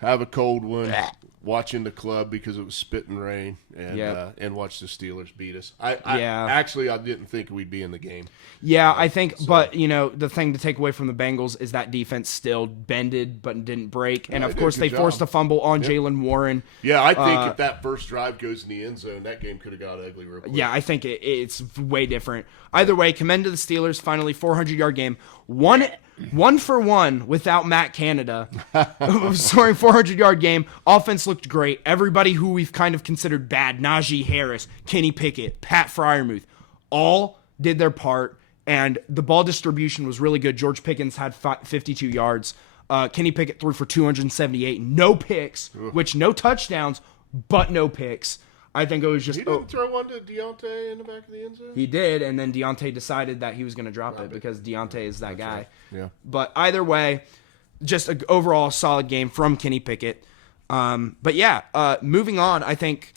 have a cold one, watching the club because it was spitting rain, and watch the Steelers beat us. Actually, I didn't think we'd be in the game. Yeah, I think, but, the thing to take away from the Bengals is that defense still bended but didn't break. And, of course, they forced a fumble on Jalen Warren. Yeah, I think if that first drive goes in the end zone, that game could have got ugly real quick. Yeah, I think it's way different. Either way, commend to the Steelers, finally, 400-yard game. One for one without Matt Canada, scoring 400-yard game. Offense looked great. Everybody who we've kind of considered bad, Najee Harris, Kenny Pickett, Pat Freiermuth, all did their part, and the ball distribution was really good. George Pickens had 52 yards. Kenny Pickett threw for 278. No picks, no touchdowns, but no picks. I think it was just... He didn't throw one to Deontay in the back of the end zone? He did, and then Deontay decided that he was going to drop it because Deontay is that guy. Right. Yeah. But either way, just an overall solid game from Kenny Pickett. Moving on, I think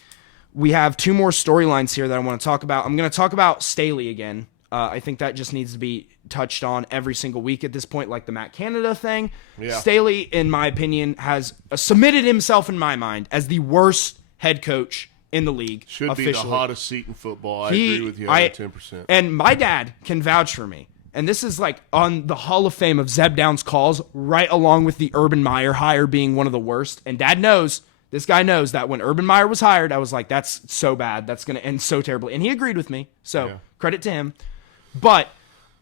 we have two more storylines here that I want to talk about. I'm going to talk about Staley again. I think that just needs to be touched on every single week at this point, like the Matt Canada thing. Yeah. Staley, in my opinion, has submitted himself, in my mind, as the worst head coach in the league. Should officially. Be the hottest seat in football. I agree with you 10%. And my dad can vouch for me. And this is like on the Hall of Fame of Zeb Downs calls, right along with the Urban Meyer hire being one of the worst. And Dad knows, this guy knows that when Urban Meyer was hired, I was like, that's so bad. That's going to end so terribly. And he agreed with me. So credit to him. But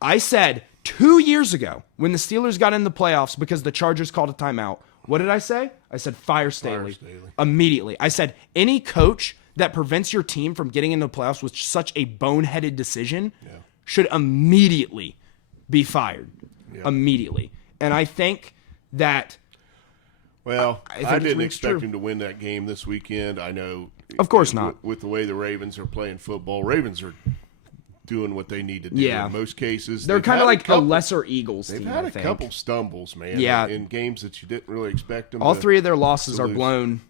I said 2 years ago when the Steelers got in the playoffs because the Chargers called a timeout, what did I say? I said, fire Staley. Immediately. I said, any coach that prevents your team from getting into the playoffs with such a boneheaded decision should immediately be fired. Immediately. And I think that... Well, I didn't expect him to win that game this weekend. I know... Of course not. With the way the Ravens are playing football, Ravens are doing what they need to do in most cases. They're kind of like a lesser Eagles team, They've had a couple stumbles, man, in games that you didn't really expect them All three of their losses are blown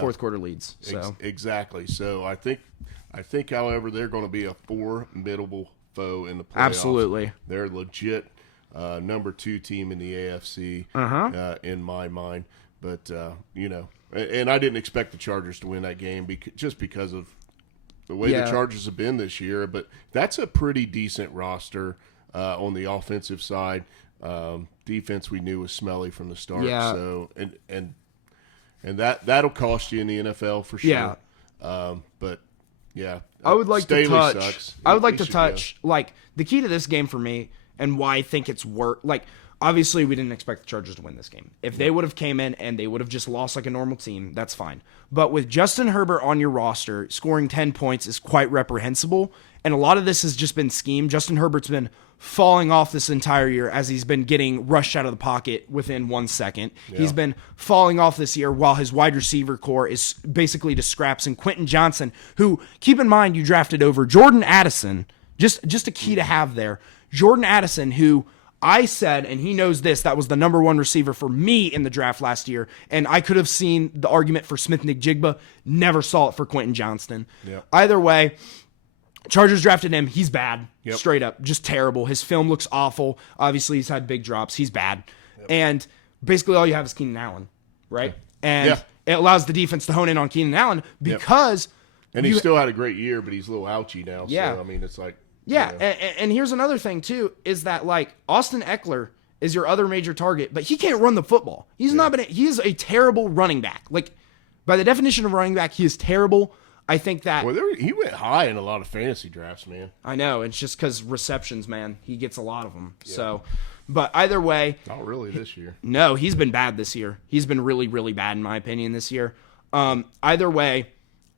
fourth quarter leads. So. Exactly. So I think, however, they're going to be a formidable foe in the playoffs. Absolutely. They're legit number 2 team in the AFC in my mind. But, and I didn't expect the Chargers to win that game just because of the way the Chargers have been this year. But that's a pretty decent roster on the offensive side. Defense we knew was smelly from the start. Yeah. So, and that'll cost you in the NFL for sure. Yeah. But yeah, I would like Staley to touch. Sucks. I would like to touch like the key to this game for me and why I think it's worth. Like obviously we didn't expect the Chargers to win this game. If they would have came in and they would have just lost like a normal team, that's fine. But with Justin Herbert on your roster, scoring 10 points is quite reprehensible. And a lot of this has just been scheme. Justin Herbert's been falling off this entire year as he's been getting rushed out of the pocket within 1 second. Yeah. He's been falling off this year while his wide receiver core is basically to scraps. And Quentin Johnson, who, keep in mind, you drafted over Jordan Addison, just a key to have there. Jordan Addison, who I said, and he knows this, that was the number 1 receiver for me in the draft last year. And I could have seen the argument for Smith-Njigba, never saw it for Quentin Johnston. Yep. Either way, Chargers drafted him. He's bad. Yep. Straight up. Just terrible. His film looks awful. Obviously, he's had big drops. He's bad. Yep. And basically all you have is Keenan Allen, right? And it allows the defense to hone in on Keenan Allen because... And he still had a great year, but he's a little ouchy now. Yeah. So, I mean, it's like... Yeah, and here's another thing, too, is that, like, Austin Eckler is your other major target, but he can't run the football. He is a terrible running back. Like, by the definition of running back, he is terrible. I think that... Well, he went high in a lot of fantasy drafts, man. I know. It's just because receptions, man. He gets a lot of them. Yeah. So, But either way, not really this year. No, he's been bad this year. He's been really, really bad in my opinion this year. Either way,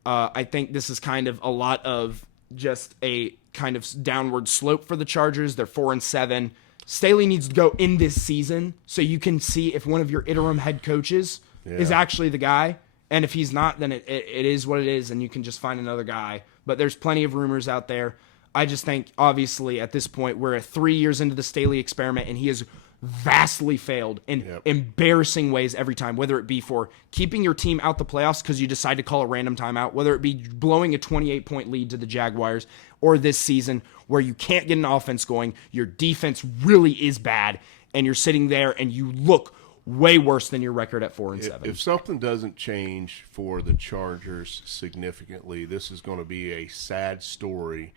I think this is kind of a lot of just a kind of downward slope for the Chargers. They're 4-7. Staley needs to go in this season so you can see if one of your interim head coaches is actually the guy. And if he's not, then it is what it is, and you can just find another guy. But there's plenty of rumors out there. I just think, obviously, at this point, we're at 3 years into the Staley experiment, and he has vastly failed in embarrassing ways every time, whether it be for keeping your team out the playoffs because you decide to call a random timeout, whether it be blowing a 28-point lead to the Jaguars, or this season where you can't get an offense going, your defense really is bad, and you're sitting there and you look way worse than your record at 4-7. If something doesn't change for the Chargers significantly, this is going to be a sad story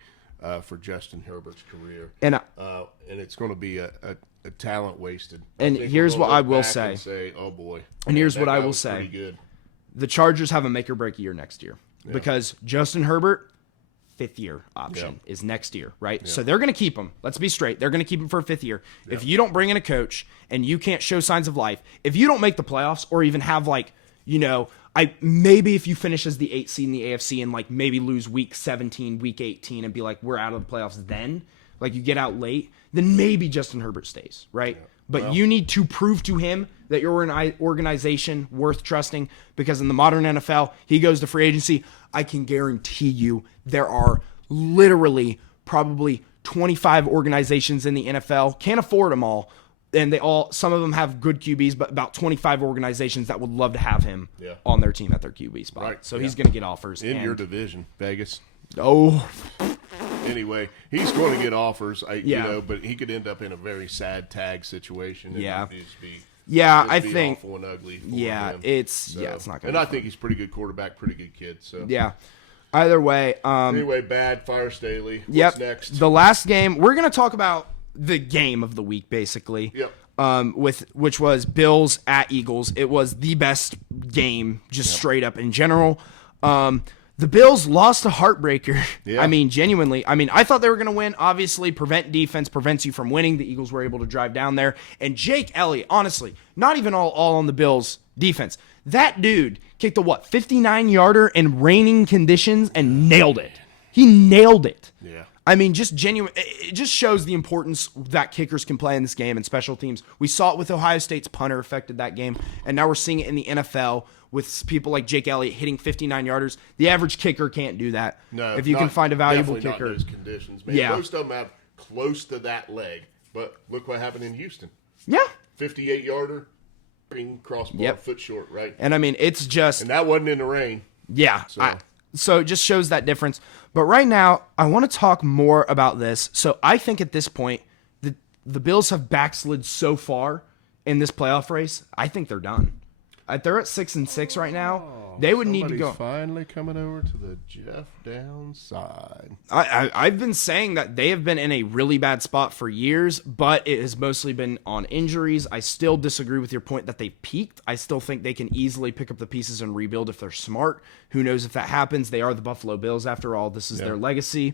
for Justin Herbert's career, and it's going to be a talent wasted. And here's what I will say. Oh boy! And here's what I will say. Pretty good. The Chargers have a make or break year next year because Justin Herbert, 5th year option is next year, right? Yeah. So they're going to keep him. Let's be straight. They're going to keep him for a 5th year. Yeah. If you don't bring in a coach and you can't show signs of life, if you don't make the playoffs or even have maybe if you finish as the 8th seed in the AFC and maybe lose week 17, week 18 and be like, we're out of the playoffs then, you get out late, then maybe Justin Herbert stays, right? Yeah. But you need to prove to him that you're an organization worth trusting because in the modern NFL, he goes to free agency. I can guarantee you there are literally probably 25 organizations in the NFL. Can't afford them all. And some of them have good QBs, but about 25 organizations that would love to have him on their team at their QB spot. Right. So he's going to get offers. In your division, Vegas. Oh. Anyway, he's going to get offers, but he could end up in a very sad tag situation. And I think awful and ugly. It's not going to. And I think he's a pretty good quarterback, pretty good kid. So either way. Anyway, bad fire Staley. What's next? The last game we're going to talk about the game of the week, basically. Yep. Which was Bills at Eagles. It was the best game, just straight up in general. The Bills lost a heartbreaker. Yeah. I mean, genuinely. I mean, I thought they were going to win. Obviously, prevent defense prevents you from winning. The Eagles were able to drive down there. And Jake Elliott, honestly, not even all on the Bills' defense. That dude kicked a 59-yarder in raining conditions and nailed it. He nailed it. Yeah. I mean, just genuine. It just shows the importance that kickers can play in this game and special teams. We saw it with Ohio State's punter affected that game, and now we're seeing it in the NFL with people like Jake Elliott hitting 59-yarders. The average kicker can't do that. No, if you can find a valuable kicker. Not in those conditions, man. Most of them have close to that leg, but look what happened in Houston. Yeah. 58-yarder, bing, crossbar, foot short, right? And I mean, it's just. And that wasn't in the rain. Yeah. So it just shows that difference. But right now, I want to talk more about this. So I think at this point, the Bills have backslid so far in this playoff race. I think they're done. They're at 6-6 right now. They would need to go. Finally coming over to the Jeff Downs side. I've been saying that they have been in a really bad spot for years, but it has mostly been on injuries. I still disagree with your point that they've peaked. I still think they can easily pick up the pieces and rebuild if they're smart. Who knows if that happens? They are the Buffalo Bills after all. This is their legacy.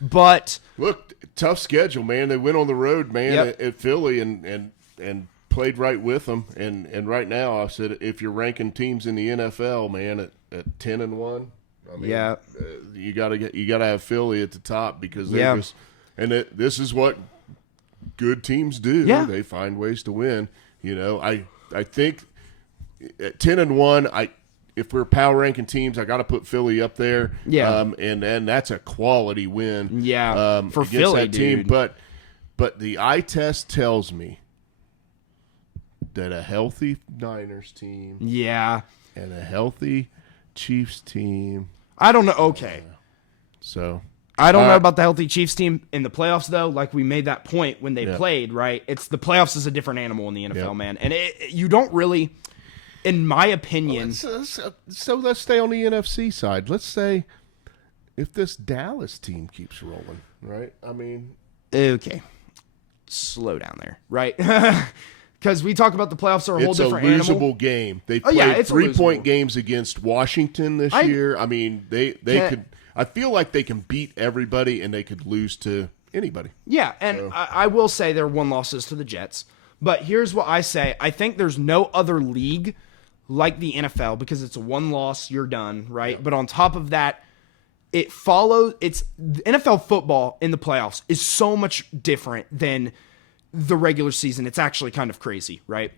But look, tough schedule, man. They went on the road, man, at Philly and played right with them, and right now I said if you're ranking teams in the NFL, man, at 10-1, I mean, you gotta have Philly at the top because they're just, and this is what good teams do. Yeah. They find ways to win. I think at 10-1, if we're power ranking teams, I got to put Philly up there. Yeah, and that's a quality win. Yeah, for against Philly, that team, dude. But the eye test tells me that a healthy Niners team, and a healthy Chiefs team. I don't know. Okay, so I don't know about the healthy Chiefs team in the playoffs, though. Like we made that point when they played, right? It's the playoffs is a different animal in the NFL, man, and you don't really, in my opinion. So let's stay on the NFC side. Let's say if this Dallas team keeps rolling, right? I mean, okay, slow down there, right? Because we talk about the playoffs are a whole different animal. It's a losable game. They played 3-point games against Washington this year. I mean, they could. I feel like they can beat everybody, and they could lose to anybody. Yeah, and I will say there are 1 losses to the Jets. But here's what I say. I think there's no other league like the NFL because it's a 1 loss, you're done, right? Yeah. But on top of that, the NFL football in the playoffs is so much different than the regular season. It's actually kind of crazy, right?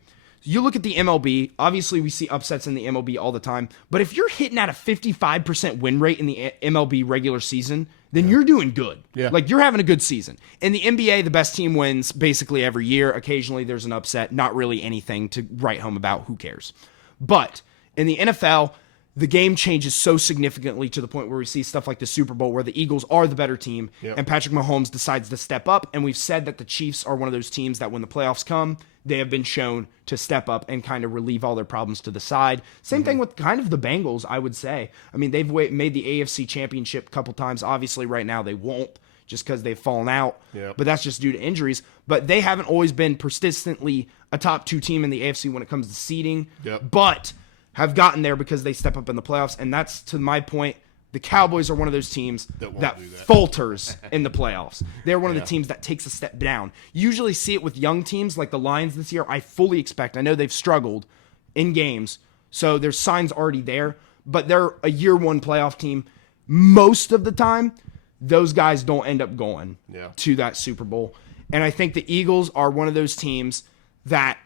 You look at the MLB, obviously we see upsets in the MLB all the time, but if you're hitting at a 55% win rate in the MLB regular season, then you're doing good. Yeah. Like, you're having a good season. In the NBA, the best team wins basically every year. Occasionally there's an upset, not really anything to write home about, who cares? But in the NFL, the game changes so significantly to the point where we see stuff like the Super Bowl where the Eagles are the better team and Patrick Mahomes decides to step up. And we've said that the Chiefs are one of those teams that when the playoffs come, they have been shown to step up and kind of relieve all their problems to the side. Same thing with kind of the Bengals, I would say. I mean, they've made the AFC Championship a couple times. Obviously, right now they won't just because they've fallen out. But that's just due to injuries. But they haven't always been persistently a top 2 team in the AFC when it comes to seeding. But have gotten there because they step up in the playoffs. And that's, to my point, the Cowboys are one of those teams that falters in the playoffs. They're one of the teams that takes a step down. You usually see it with young teams like the Lions this year. I fully expect. I know they've struggled in games, so there's signs already there. But they're a year 1 playoff team. Most of the time, those guys don't end up going to that Super Bowl. And I think the Eagles are one of those teams that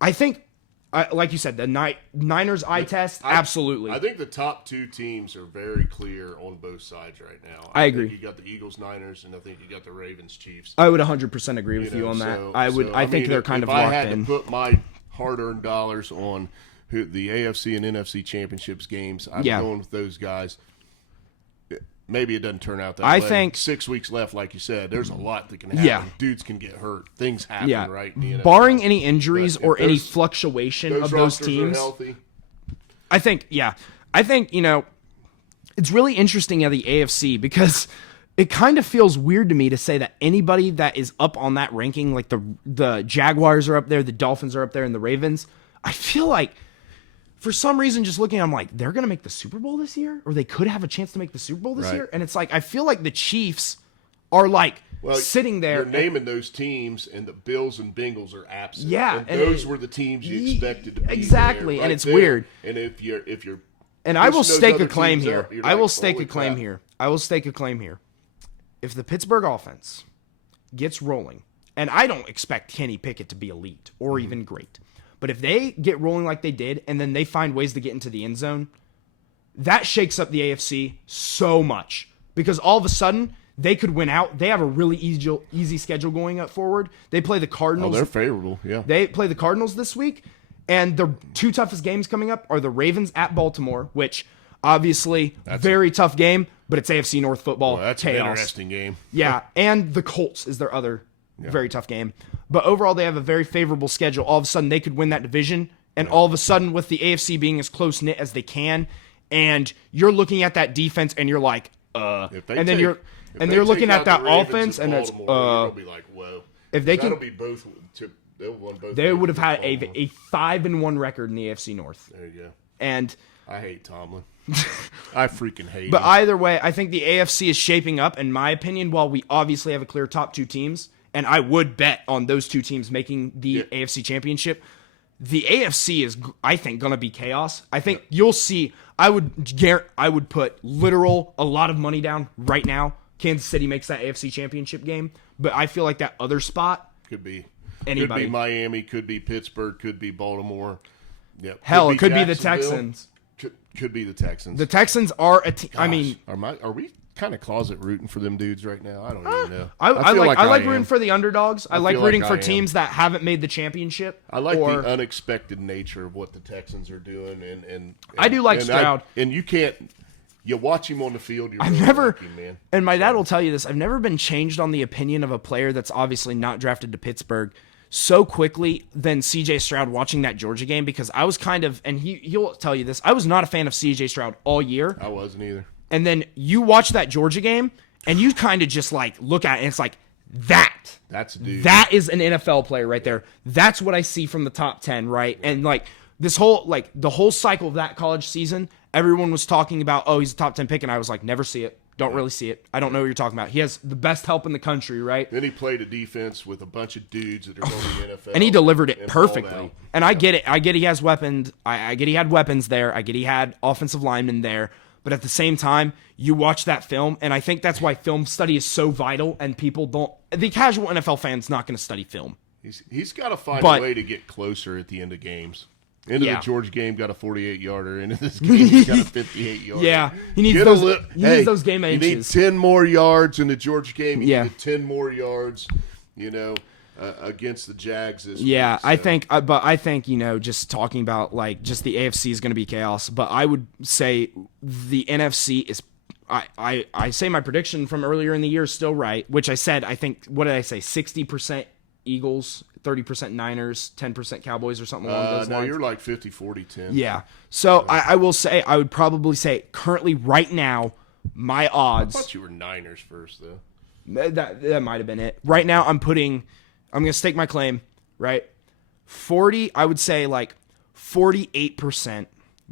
I think, like you said, the Niners eye test, absolutely. I think the top 2 teams are very clear on both sides right now. I agree. You got the Eagles, Niners, and I think you got the Ravens, Chiefs. I would 100% agree with you on that. I think they're kind of locked in. If I had to put my hard-earned dollars on the AFC and NFC championships games, I'm going with those guys. Maybe it doesn't turn out that way. I think 6 weeks left, like you said. There's a lot that can happen. Yeah. Dudes can get hurt. Things happen, right? In the NFL. Barring any injuries or any fluctuation of those teams, I think, it's really interesting at the AFC because it kind of feels weird to me to say that anybody that is up on that ranking, like the Jaguars are up there, the Dolphins are up there, and the Ravens, I feel like for some reason, just looking, I'm like, they're going to make the Super Bowl this year? Or they could have a chance to make the Super Bowl this year? And it's like, I feel like the Chiefs are like sitting there. You're naming those teams, and the Bills and Bengals are absent. Yeah. And those were the teams you expected to be exactly, there, and it's weird. And if you're and I will stake a claim here. Up, I will stake a claim here. I will stake a claim here. If the Pittsburgh offense gets rolling, and I don't expect Kenny Pickett to be elite or even great, but if they get rolling like they did, and then they find ways to get into the end zone, that shakes up the AFC so much. Because all of a sudden, they could win out. They have a really easy schedule going up forward. They play the Cardinals. Oh, they're favorable, yeah. They play the Cardinals this week, and the 2 toughest games coming up are the Ravens at Baltimore, which obviously very tough game, but it's AFC North football. Well, that's chaos. an interesting game. Yeah, and the Colts is their other very tough game. But overall, they have a very favorable schedule. All of a sudden, they could win that division. And all of a sudden, with the AFC being as close-knit as they can, and you're looking at that defense, and you're like, and then you're looking at that offense, and it's, you'll be like, whoa. If they can, be both. They'll won both. They would have had a 5-1 record in the AFC North. There you go. And I hate Tomlin. I freaking hate him. But either way, I think the AFC is shaping up, in my opinion, while we obviously have a clear top 2 teams. And I would bet on those 2 teams making the AFC Championship. The AFC is, I think, going to be chaos. I think you'll see. I would put a lot of money down right now. Kansas City makes that AFC Championship game. But I feel like that other spot could be anybody. Could be Miami. Could be Pittsburgh. Could be Baltimore. Yep. Hell, it could be the Texans. Could be the Texans. The Texans are a team. I mean, are we kind of closet rooting for them dudes right now? I don't even know. I like rooting for the underdogs. I like rooting for teams that haven't made the championship. I like the unexpected nature of what the Texans are doing, and I do like Stroud. You watch him on the field. Man. And my dad will tell you this. I've never been changed on the opinion of a player that's obviously not drafted to Pittsburgh so quickly than C.J. Stroud watching that Georgia game, because I was kind of, and he'll tell you this, I was not a fan of C.J. Stroud all year. I wasn't either. And then you watch that Georgia game, and you kind of just like look at it, and it's like, that's a dude. That is an NFL player right there. That's what I see from the top 10, right? And like this whole, like the whole cycle of that college season, everyone was talking about, oh, he's a top 10 pick, and I was like, never see it. Don't really see it. I don't know what you're talking about. He has the best help in the country, right? Then he played a defense with a bunch of dudes that are going to the NFL. And he delivered it perfectly. And I get it. I get he has weapons. I get he had weapons there. I get he had offensive linemen there. But at the same time, you watch that film, and I think that's why film study is so vital, and people don't – the casual NFL fan's not going to study film. He's got to find a way to get closer at the end of games. End of the Georgia game, got a 48-yarder. Into this game, he's got a 58-yarder. Yeah, he needs those game inches. You need 10 more yards in the Georgia game. You need 10 more yards, against the Jags this week. So. I think, just talking about, just the AFC is going to be chaos. But I would say the NFC is I say my prediction from earlier in the year is still right, which I said, I think, what did I say, 60% Eagles, 30% Niners, 10% Cowboys or something along those lines. No, you're like 50, 40, 10. Yeah. So I will say, I would probably say currently right now, my odds. I thought you were Niners first, though. That might have been it. Right now, I'm going to stake my claim, right? 40, I would say 48%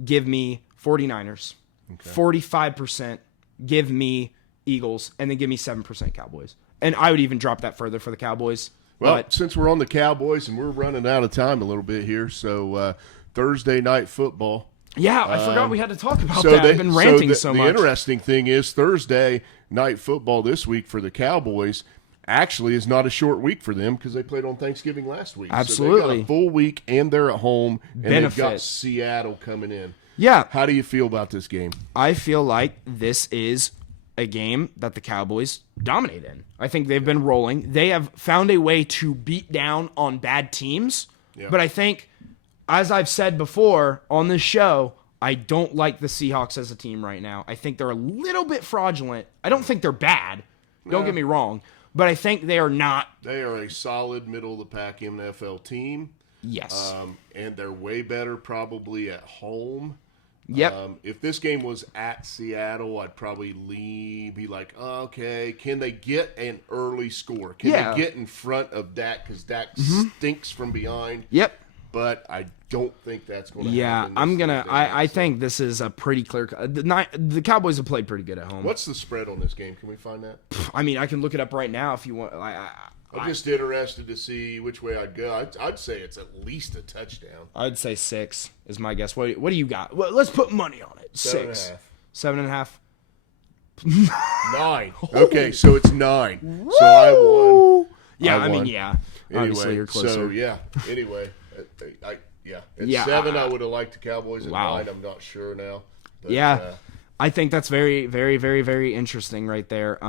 give me 49ers. Okay. 45% give me Eagles, and then give me 7% Cowboys. And I would even drop that further for the Cowboys. Well, since we're on the Cowboys and we're running out of time a little bit here, so Thursday night football. Yeah, I forgot we had to talk about that. I've been ranting so much. The interesting thing is Thursday night football this week for the Cowboys actually is not a short week for them because they played on Thanksgiving last week. Absolutely. So they got a full week and they're at home and they've got Seattle coming in. Yeah. How do you feel about this game? I feel like this is a game that the Cowboys dominate in. I think they've been rolling. They have found a way to beat down on bad teams. Yeah. But I think, as I've said before on this show, I don't like the Seahawks as a team right now. I think they're a little bit fraudulent. I don't think they're bad. Don't get me wrong. But I think they are not. They are a solid middle-of-the-pack NFL team. Yes. And they're way better probably at home. Yep. If this game was at Seattle, I'd probably be like, okay, can they get an early score? Can they get in front of Dak? Because Dak stinks from behind. Yep. But I don't think that's going to happen. I think this is a pretty clear. The Cowboys have played pretty good at home. What's the spread on this game? Can we find that? I mean, I can look it up right now if you want. I'm just interested to see which way I'd go. I'd say it's at least a touchdown. I'd say 6 is my guess. What do you got? Well, let's put money on it. 6. 7.5. 9. Okay, so it's 9. Woo! So I won. Yeah, I mean, yeah. Anyway, obviously you're closer. So yeah. Anyway, at 7, I would have liked the Cowboys. At 9, I'm not sure now. But, I think that's very, very, very, very interesting right there.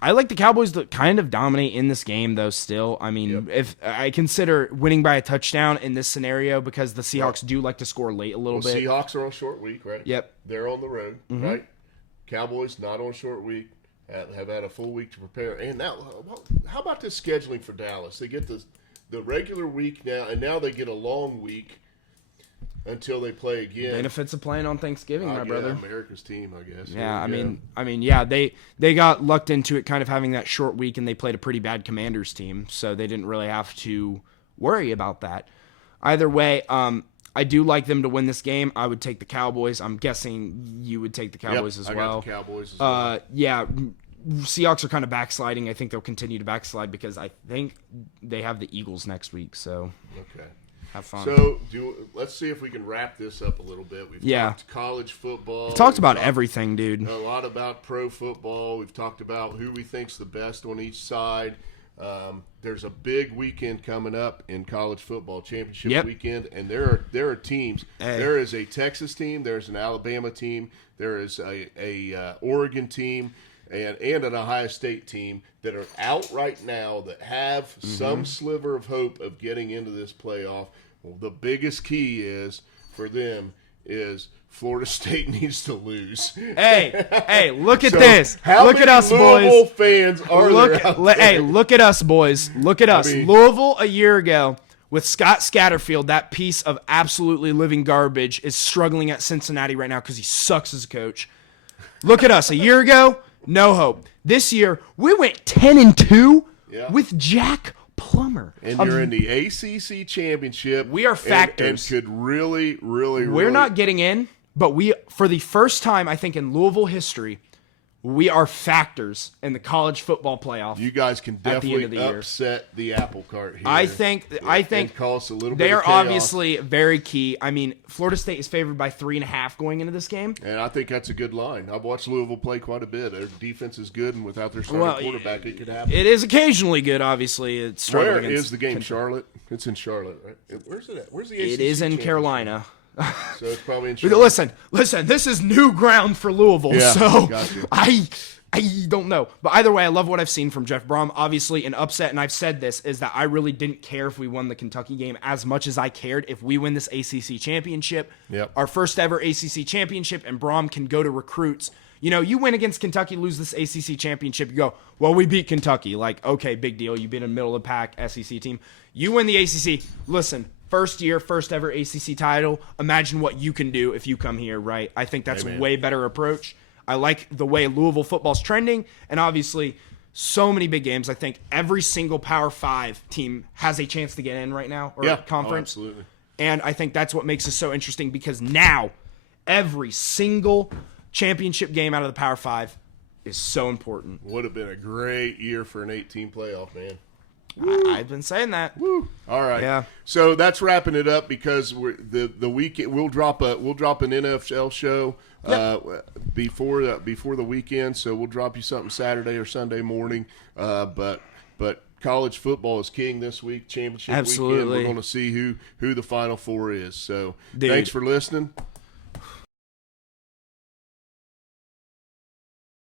I like the Cowboys to kind of dominate in this game, though, still. I mean, if I consider winning by a touchdown in this scenario because the Seahawks do like to score late a little bit. Seahawks are on short week, right? Yep. They're on the road, right? Cowboys not on short week, have had a full week to prepare. And now, how about this scheduling for Dallas? They get the regular week now, and now they get a long week until they play again. Benefits of playing on Thanksgiving, my brother. America's team, I guess. Yeah, I mean, they got lucked into it kind of having that short week, and they played a pretty bad Commanders team, so they didn't really have to worry about that. Either way, I do like them to win this game. I would take the Cowboys. I'm guessing you would take the Cowboys as well. I got the Cowboys as well. Yeah, Seahawks are kind of backsliding. I think they'll continue to backslide because I think they have the Eagles next week, so okay. Have fun. So let's see if we can wrap this up a little bit. We've talked college football. We've talked about everything, dude. A lot about pro football. We've talked about who we think's the best on each side. There's a big weekend coming up in college football, championship weekend, and there are teams. Hey. There is a Texas team. There's an Alabama team. There is a Oregon team. And an Ohio State team that are out right now that have some sliver of hope of getting into this playoff. Well, the biggest key for them is Florida State needs to lose. Hey, look at this. Look at us, Louisville boys. Fans are there out there? Hey, look at us, boys. Look at us. I mean, Louisville a year ago with Scott Scatterfield, that piece of absolutely living garbage, is struggling at Cincinnati right now because he sucks as a coach. Look at us. A year ago, no hope. This year, we went 10-2 with Jack Plummer. And you're in the ACC championship. We are factors. And could really. We're not getting in, But for the first time, I think, in Louisville history, we are factors in the college football playoff. You guys can definitely upset the apple cart here. I think cause a little they bit of are chaos. Obviously very key. I mean, Florida State is favored by 3.5 going into this game. And I think that's a good line. I've watched Louisville play quite a bit. Their defense is good, and without their starting quarterback, it could happen. It is occasionally good, obviously. It's Where is the game? Charlotte? It's in Charlotte, right? Where's it at? Where's the ACC It is in Carolina. So it's probably in Charlotte. Listen, this is new ground for Louisville, so gotcha. I don't know. But either way, I love what I've seen from Jeff Brom. Obviously, an upset, and I've said this, is that I really didn't care if we won the Kentucky game as much as I cared if we win this ACC championship. Yep. Our first ever ACC championship, and Brom can go to recruits. You know, you win against Kentucky, lose this ACC championship, you go, well, we beat Kentucky. Like, okay, big deal. You beat a middle-of-the-pack SEC team. You win the ACC. Listen, first year, first ever ACC title. Imagine what you can do if you come here, right? I think that's a way better approach. I like the way Louisville football's trending, and obviously so many big games. I think every single Power 5 team has a chance to get in right now, or conference. Oh, absolutely. And I think that's what makes it so interesting, because now every single championship game out of the Power 5 is so important. Would have been a great year for an 8-team playoff, man. I've been saying that. Woo. All right. Yeah. So that's wrapping it up, because the weekend we'll drop an NFL show before the weekend. So we'll drop you something Saturday or Sunday morning. But college football is king this week. Championship weekend. We're going to see who the Final Four is. So thanks for listening.